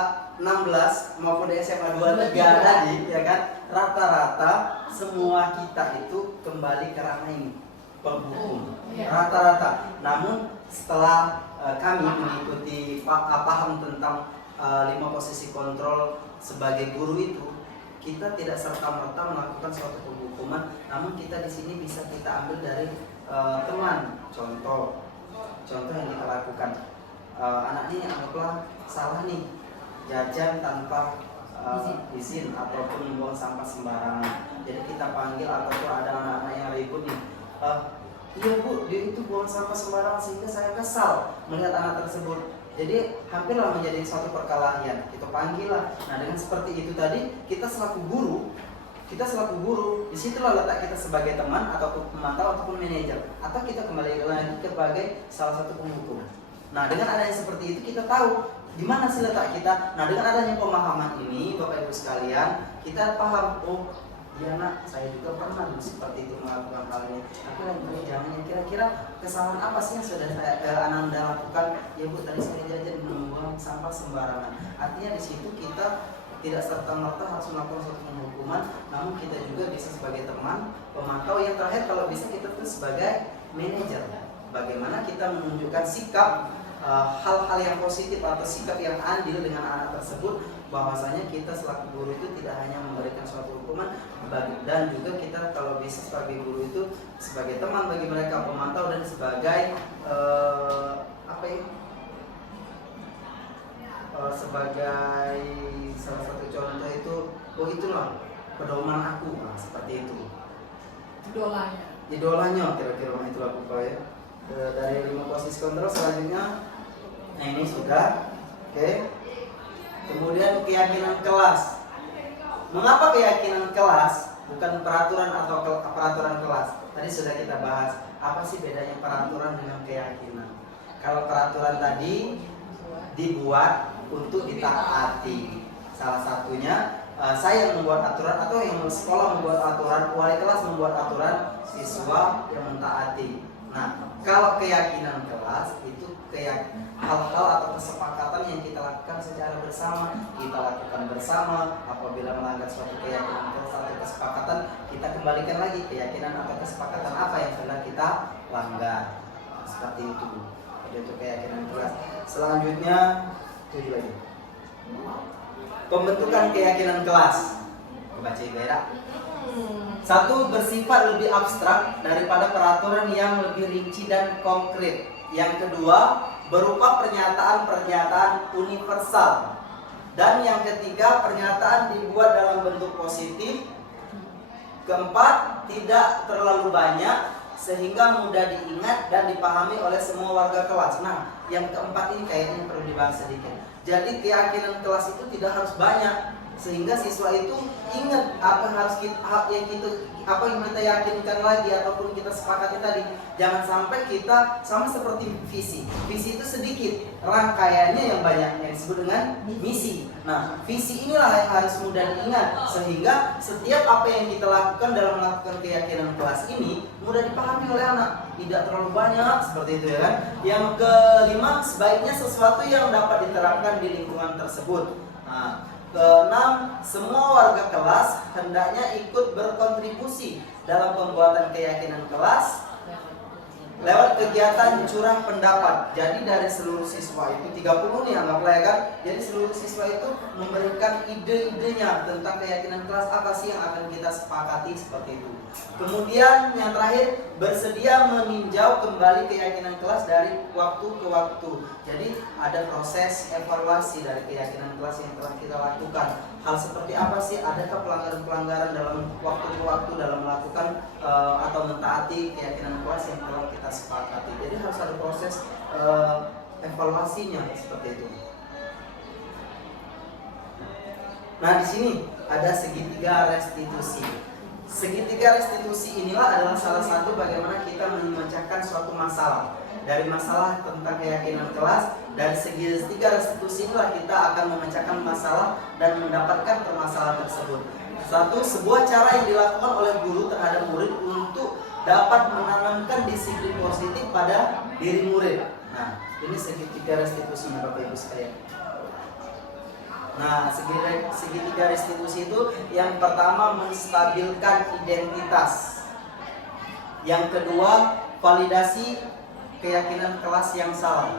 16 maupun di SMA 23 tadi, ya kan, rata-rata semua kita itu kembali ke ranah ini, penghukum. Rata-rata. Namun setelah kami mengikuti paham tentang 5 posisi kontrol sebagai guru itu, kita tidak serta-merta melakukan suatu penghukuman, namun kita di sini bisa kita ambil dari teman. Contoh yang kita lakukan, anak ini anggaplah salah nih, jajan tanpa izin ataupun membuang sampah sembarangan. Jadi kita panggil, ataupun ada anak-anak yang ribut nih, iya Bu, dia itu buang sampah sembarangan sehingga saya kesal melihat anak tersebut. Jadi hampirlah menjadi suatu perkelahian. Kita panggil lah. Nah, dengan seperti itu tadi, kita selaku guru, disitulah letak kita sebagai teman ataupun pemantau ataupun manajer, atau kita kembali lagi sebagai salah satu penghukum. Nah, dengan adanya seperti itu kita tahu di mana sih letak kita. Nah, dengan adanya pemahaman ini, Bapak Ibu sekalian, kita paham, oh ya nak, saya juga pernah seperti itu melakukan hal ini. Aku lagi berjalan, kira-kira kesalahan apa sih yang sudah Ananda lakukan? Ya Bu, tadi saya jajan membuang sampah sembarangan. Artinya di situ kita tidak serta-merta harus melakukan suatu penghukuman, namun kita juga bisa sebagai teman, pemantau. Yang terakhir kalau bisa kita tuh sebagai manajer. Bagaimana kita menunjukkan sikap hal-hal yang positif atau sikap yang adil dengan anak tersebut, bahwasanya kita selaku guru itu tidak hanya memberikan suatu hukuman, dan juga kita kalau bisa sebagai guru itu sebagai teman bagi mereka, pemantau, dan sebagai sebagai salah satu contoh itu, oh itulah pedoman aku, nah, seperti itu. Idolanya kira-kira itulah Bapak ya. Dari 5 posisi kontrol selanjutnya, nah ini sudah, oke. Kemudian keyakinan kelas. Mengapa keyakinan kelas bukan peraturan atau peraturan kelas? Tadi sudah kita bahas. Apa sih bedanya peraturan dengan keyakinan? Kalau peraturan tadi dibuat untuk ditaati. Salah satunya saya membuat aturan, atau yang sekolah membuat aturan, wali kelas membuat aturan, siswa yang mentaati. Nah, kalau keyakinan kelas itu hal-hal atau kesepakatan yang kita lakukan secara bersama. Kita lakukan bersama. Apabila melanggar suatu keyakinan kelas atau kesepakatan, kita kembalikan lagi keyakinan atau kesepakatan apa yang sudah kita langgar. Seperti itu. Itu keyakinan kelas. Selanjutnya, tujuh lagi. Pembentukan keyakinan kelas. Baca Ibarat. Satu, bersifat lebih abstrak daripada peraturan yang lebih rinci dan konkret. Yang kedua, berupa pernyataan-pernyataan universal. Dan yang ketiga, pernyataan dibuat dalam bentuk positif. Keempat, tidak terlalu banyak sehingga mudah diingat dan dipahami oleh semua warga kelas. Nah, yang keempat ini kayaknya perlu dibahas sedikit. Jadi keyakinan kelas itu tidak harus banyak, sehingga siswa itu ingat apa yang kita yakinkan lagi ataupun kita sepakati tadi. Jangan sampai kita sama seperti visi itu sedikit, rangkaiannya yang banyak, yang disebut dengan misi. Nah, visi inilah yang harus mudah diingat, sehingga setiap apa yang kita lakukan dalam melakukan keyakinan kelas ini mudah dipahami oleh anak, tidak terlalu banyak, seperti itu ya kan. Yang kelima, sebaiknya sesuatu yang dapat diterapkan di lingkungan tersebut. Nah, keenam, semua warga kelas hendaknya ikut berkontribusi dalam pembuatan keyakinan kelas lewat kegiatan curah pendapat. Jadi dari seluruh siswa itu 30 nih anggaplah ya kan. Jadi seluruh siswa itu memberikan ide-idenya tentang keyakinan kelas apa sih yang akan kita sepakati, seperti itu. Kemudian yang terakhir, bersedia meninjau kembali keyakinan kelas dari waktu ke waktu. Jadi ada proses evaluasi dari keyakinan kelas yang telah kita lakukan. Hal seperti apa sih? Adakah pelanggaran-pelanggaran dalam waktu ke waktu dalam melakukan atau mentaati keyakinan kelas yang telah kita sepakati. Jadi harus ada proses evaluasinya, seperti itu. Nah, di sini ada segitiga restitusi. Segitiga restitusi inilah adalah salah satu bagaimana kita memecahkan suatu masalah. Dari masalah tentang keyakinan kelas, dari segi tiga restitusi inilah kita akan memecahkan masalah dan mendapatkan permasalahan tersebut. Satu, sebuah cara yang dilakukan oleh guru terhadap murid untuk dapat menanamkan disiplin positif pada diri murid. Nah, ini segitiga restitusinya Bapak Ibu sekalian. Nah, segitiga restitusi itu yang pertama menstabilkan identitas. Yang kedua, validasi keyakinan kelas yang salah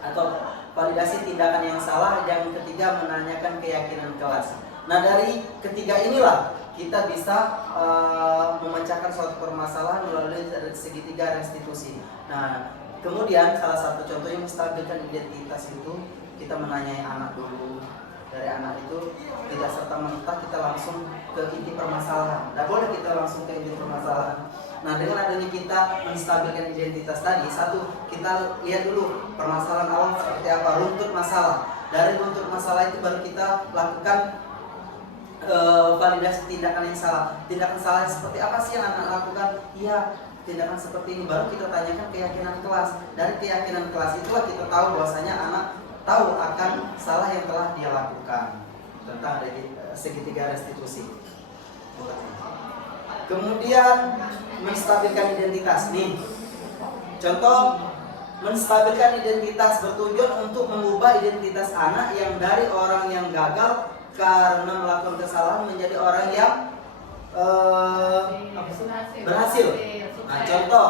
atau validasi tindakan yang salah. Yang ketiga, menanyakan keyakinan kelas. Nah, dari ketiga inilah kita bisa memecahkan suatu permasalahan melalui segitiga restitusi. Nah, kemudian salah satu contoh yang menstabilkan identitas itu kita menanyai anak dulu. Dari anak itu tidak serta-merta kita langsung ke inti permasalahan. Tidak boleh kita langsung ke inti permasalahan. Nah, dengan adanya kita menstabilkan identitas tadi, satu, kita lihat dulu permasalahan awal seperti apa, runtut masalah. Dari runtut masalah itu baru kita lakukan validasi tindakan yang salah. Tindakan salah seperti apa sih yang anak lakukan? Iya, tindakan seperti ini. Baru kita tanyakan keyakinan kelas. Dari keyakinan kelas itulah kita tahu bahwasanya anak tahu akan salah yang telah dia lakukan. Tentang segitiga restitusi. Kemudian menstabilkan identitas nih. Contoh, menstabilkan identitas bertujuan untuk mengubah identitas anak yang dari orang yang gagal karena melakukan kesalahan menjadi orang yang berhasil. Nah, contoh,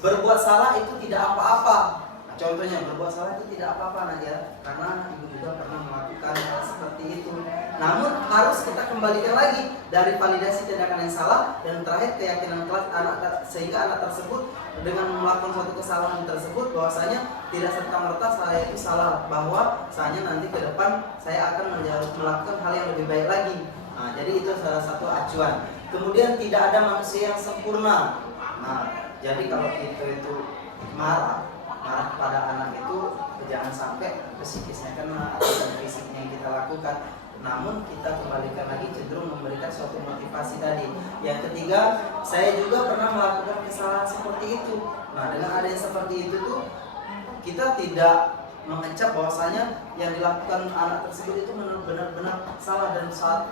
berbuat salah itu tidak apa-apa. Contohnya, berbuat salah itu tidak apa-apa Nadia, karena ibu juga pernah melakukan seperti itu. Namun harus kita kembalikan lagi dari validasi tindakan yang salah dan terakhir keyakinan kelas anak, sehingga anak tersebut dengan melakukan suatu kesalahan tersebut bahwasanya tidak serta-merta saya itu salah, bahwa saya nanti ke depan saya akan melakukan hal yang lebih baik lagi. Nah, jadi itu salah satu acuan. Kemudian tidak ada manusia yang sempurna. Nah, jadi kalau kita itu marah pada anak itu jangan sampai psikisnya kena atau fisiknya yang kita lakukan. Namun kita kembalikan lagi cenderung memberikan suatu motivasi tadi. Yang ketiga, saya juga pernah melakukan kesalahan seperti itu. Nah, dengan adanya seperti itu tuh kita tidak mengecap bahwasanya yang dilakukan anak tersebut itu benar-benar salah dan saat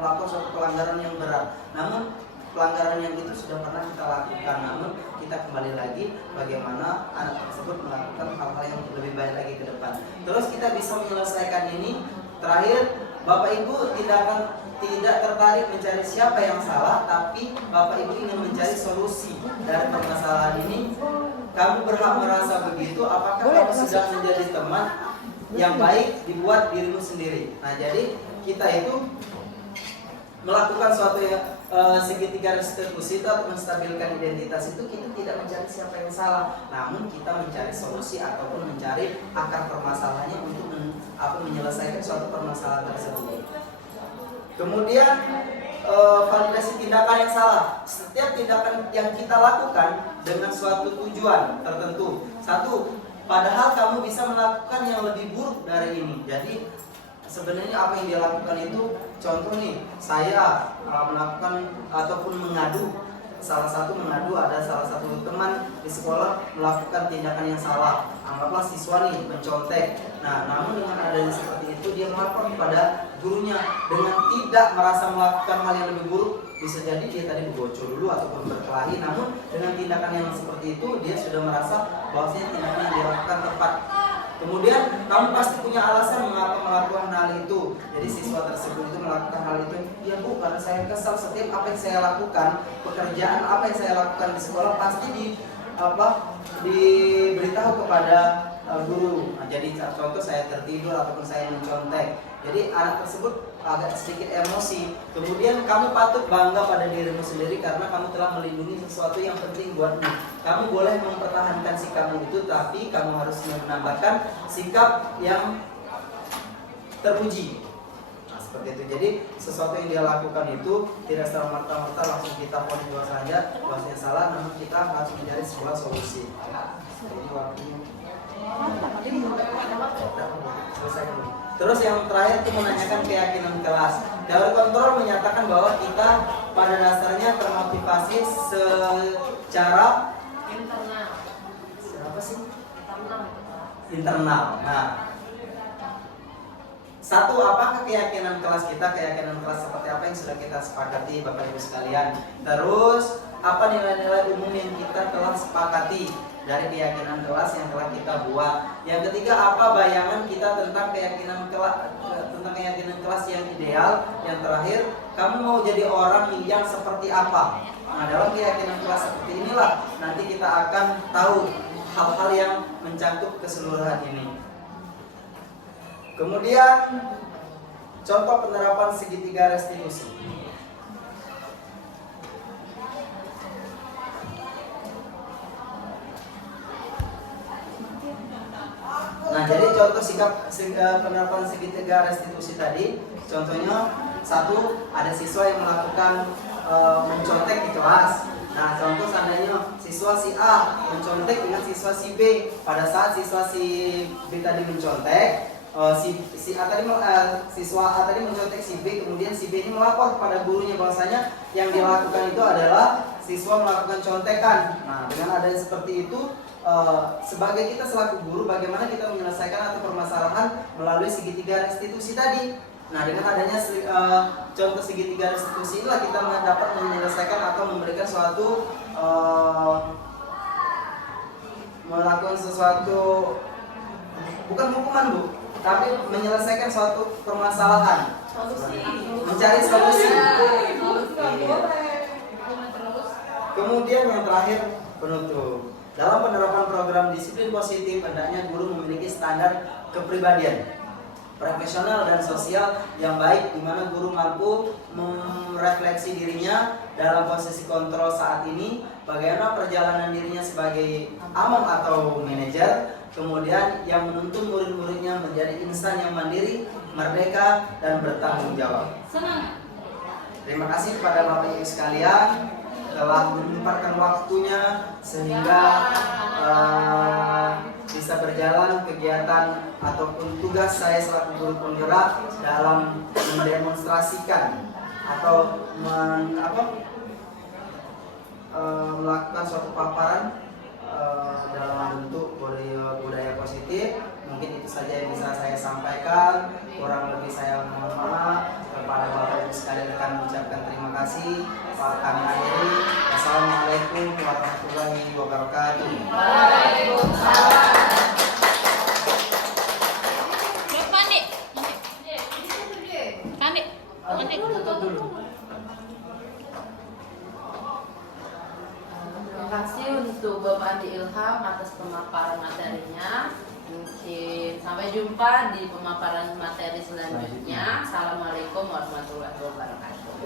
melakukan suatu pelanggaran yang berat. Namun pelanggaran yang itu sudah pernah kita lakukan, namun kita kembali lagi bagaimana anak tersebut melakukan hal-hal yang lebih baik lagi ke depan. Terus kita bisa menyelesaikan ini. Terakhir, Bapak Ibu tidak tertarik mencari siapa yang salah, tapi Bapak Ibu ingin mencari solusi dari permasalahan ini. Kamu berhak merasa begitu. Apakah kamu sudah menjadi teman yang baik dibuat dirimu sendiri? Nah, jadi kita itu melakukan suatu segitiga restitusi itu atau menstabilkan identitas itu, kita tidak mencari siapa yang salah, namun kita mencari solusi ataupun mencari akar permasalahannya untuk menyelesaikan suatu permasalahan tersebut. Kemudian validasi tindakan yang salah. Setiap tindakan yang kita lakukan dengan suatu tujuan tertentu. Satu, padahal kamu bisa melakukan yang lebih buruk dari ini. Jadi sebenarnya apa yang dia lakukan itu, contoh nih, saya melakukan ataupun mengadu, ada salah satu teman di sekolah melakukan tindakan yang salah. Anggaplah siswa nih mencontek. Nah, namun dengan adanya seperti itu dia melapor kepada gurunya dengan tidak merasa melakukan hal yang lebih buruk. Bisa jadi dia tadi bocor dulu ataupun berkelahi, namun dengan tindakan yang seperti itu dia sudah merasa bahwasanya tindakan yang dia lakukan tepat. Kemudian kamu pasti punya alasan mengapa melakukan hal itu. Jadi siswa tersebut itu melakukan hal itu, ya Bu, karena saya kesal setiap apa yang saya lakukan, pekerjaan apa yang saya lakukan di sekolah pasti diberitahu kepada guru. Nah, jadi contoh saya tertidur ataupun saya mencontek. Jadi anak tersebut agak sedikit emosi. Kemudian kamu patut bangga pada dirimu sendiri karena kamu telah melindungi sesuatu yang penting buatmu. Kamu boleh mempertahankan sikapmu itu, tapi kamu harus menambahkan sikap yang terpuji. Nah, seperti itu. Jadi sesuatu yang dia lakukan itu tidak serta-merta langsung kita ponis bahwasanya salah, namun kita harus mencari sebuah solusi. Jadi waktunya selesai dulu. Terus yang terakhir itu menanyakan keyakinan kelas. Teori kontrol menyatakan bahwa kita pada dasarnya termotivasi secara internal. apa sih? internal. Nah, satu, apakah keyakinan kelas kita, keyakinan kelas seperti apa yang sudah kita sepakati Bapak Ibu sekalian. Terus, apa nilai-nilai umum yang kita telah sepakati dari keyakinan kelas yang telah kita buat. Yang ketiga, apa bayangan kita tentang keyakinan kelas yang ideal. Yang terakhir, kamu mau jadi orang yang seperti apa. Nah, dalam keyakinan kelas seperti inilah nanti kita akan tahu hal-hal yang mencakup keseluruhan ini. Kemudian contoh penerapan segitiga restitusi. Nah, jadi contoh penerapan segitiga restitusi tadi, contohnya satu, ada siswa yang melakukan mencontek di kelas. Nah, contoh seandainya siswa si A mencontek dengan siswa si B. Pada saat siswa si B tadi mencontek, siswa A tadi mencontek si B, kemudian si B ini melapor kepada gurunya bahwasanya yang dilakukan itu adalah siswa melakukan contekan. Nah, dengan adanya seperti itu, sebagai kita selaku guru, bagaimana kita menyelesaikan atau permasalahan melalui segitiga restitusi tadi. Nah, dengan adanya contoh segitiga restitusi inilah kita dapat menyelesaikan atau memberikan suatu melakukan sesuatu, bukan hukuman Bu, tapi menyelesaikan suatu permasalahan, mencari solusi. Kemudian yang terakhir, penutup. Dalam penerapan program disiplin positif, hendaknya guru memiliki standar kepribadian profesional dan sosial yang baik, di mana guru mampu merefleksi dirinya dalam posisi kontrol saat ini, bagaimana perjalanan dirinya sebagai among atau manajer, kemudian yang menuntun murid-muridnya menjadi insan yang mandiri, merdeka, dan bertanggung jawab. Terima kasih kepada Bapak Ibu sekalian telah menyempatkan waktunya sehingga bisa berjalan kegiatan ataupun tugas saya selaku guru penggerak dalam mendemonstrasikan atau melakukan suatu paparan dalam bentuk budaya positif. Mungkin itu saja yang bisa saya sampaikan. Kurang lebih saya mohon maaf. Kepada Bapak Ibu sekalian akan mengucapkan terima kasih. Kami akhiri. Assalamualaikum warahmatullahi wabarakatuh. Waalaikumsalam. Terima kasih untuk Bapak Andi Ilham atas pemaparan materinya. Mungkin sampai jumpa di pemaparan materi selanjutnya. Assalamualaikum warahmatullahi wabarakatuh.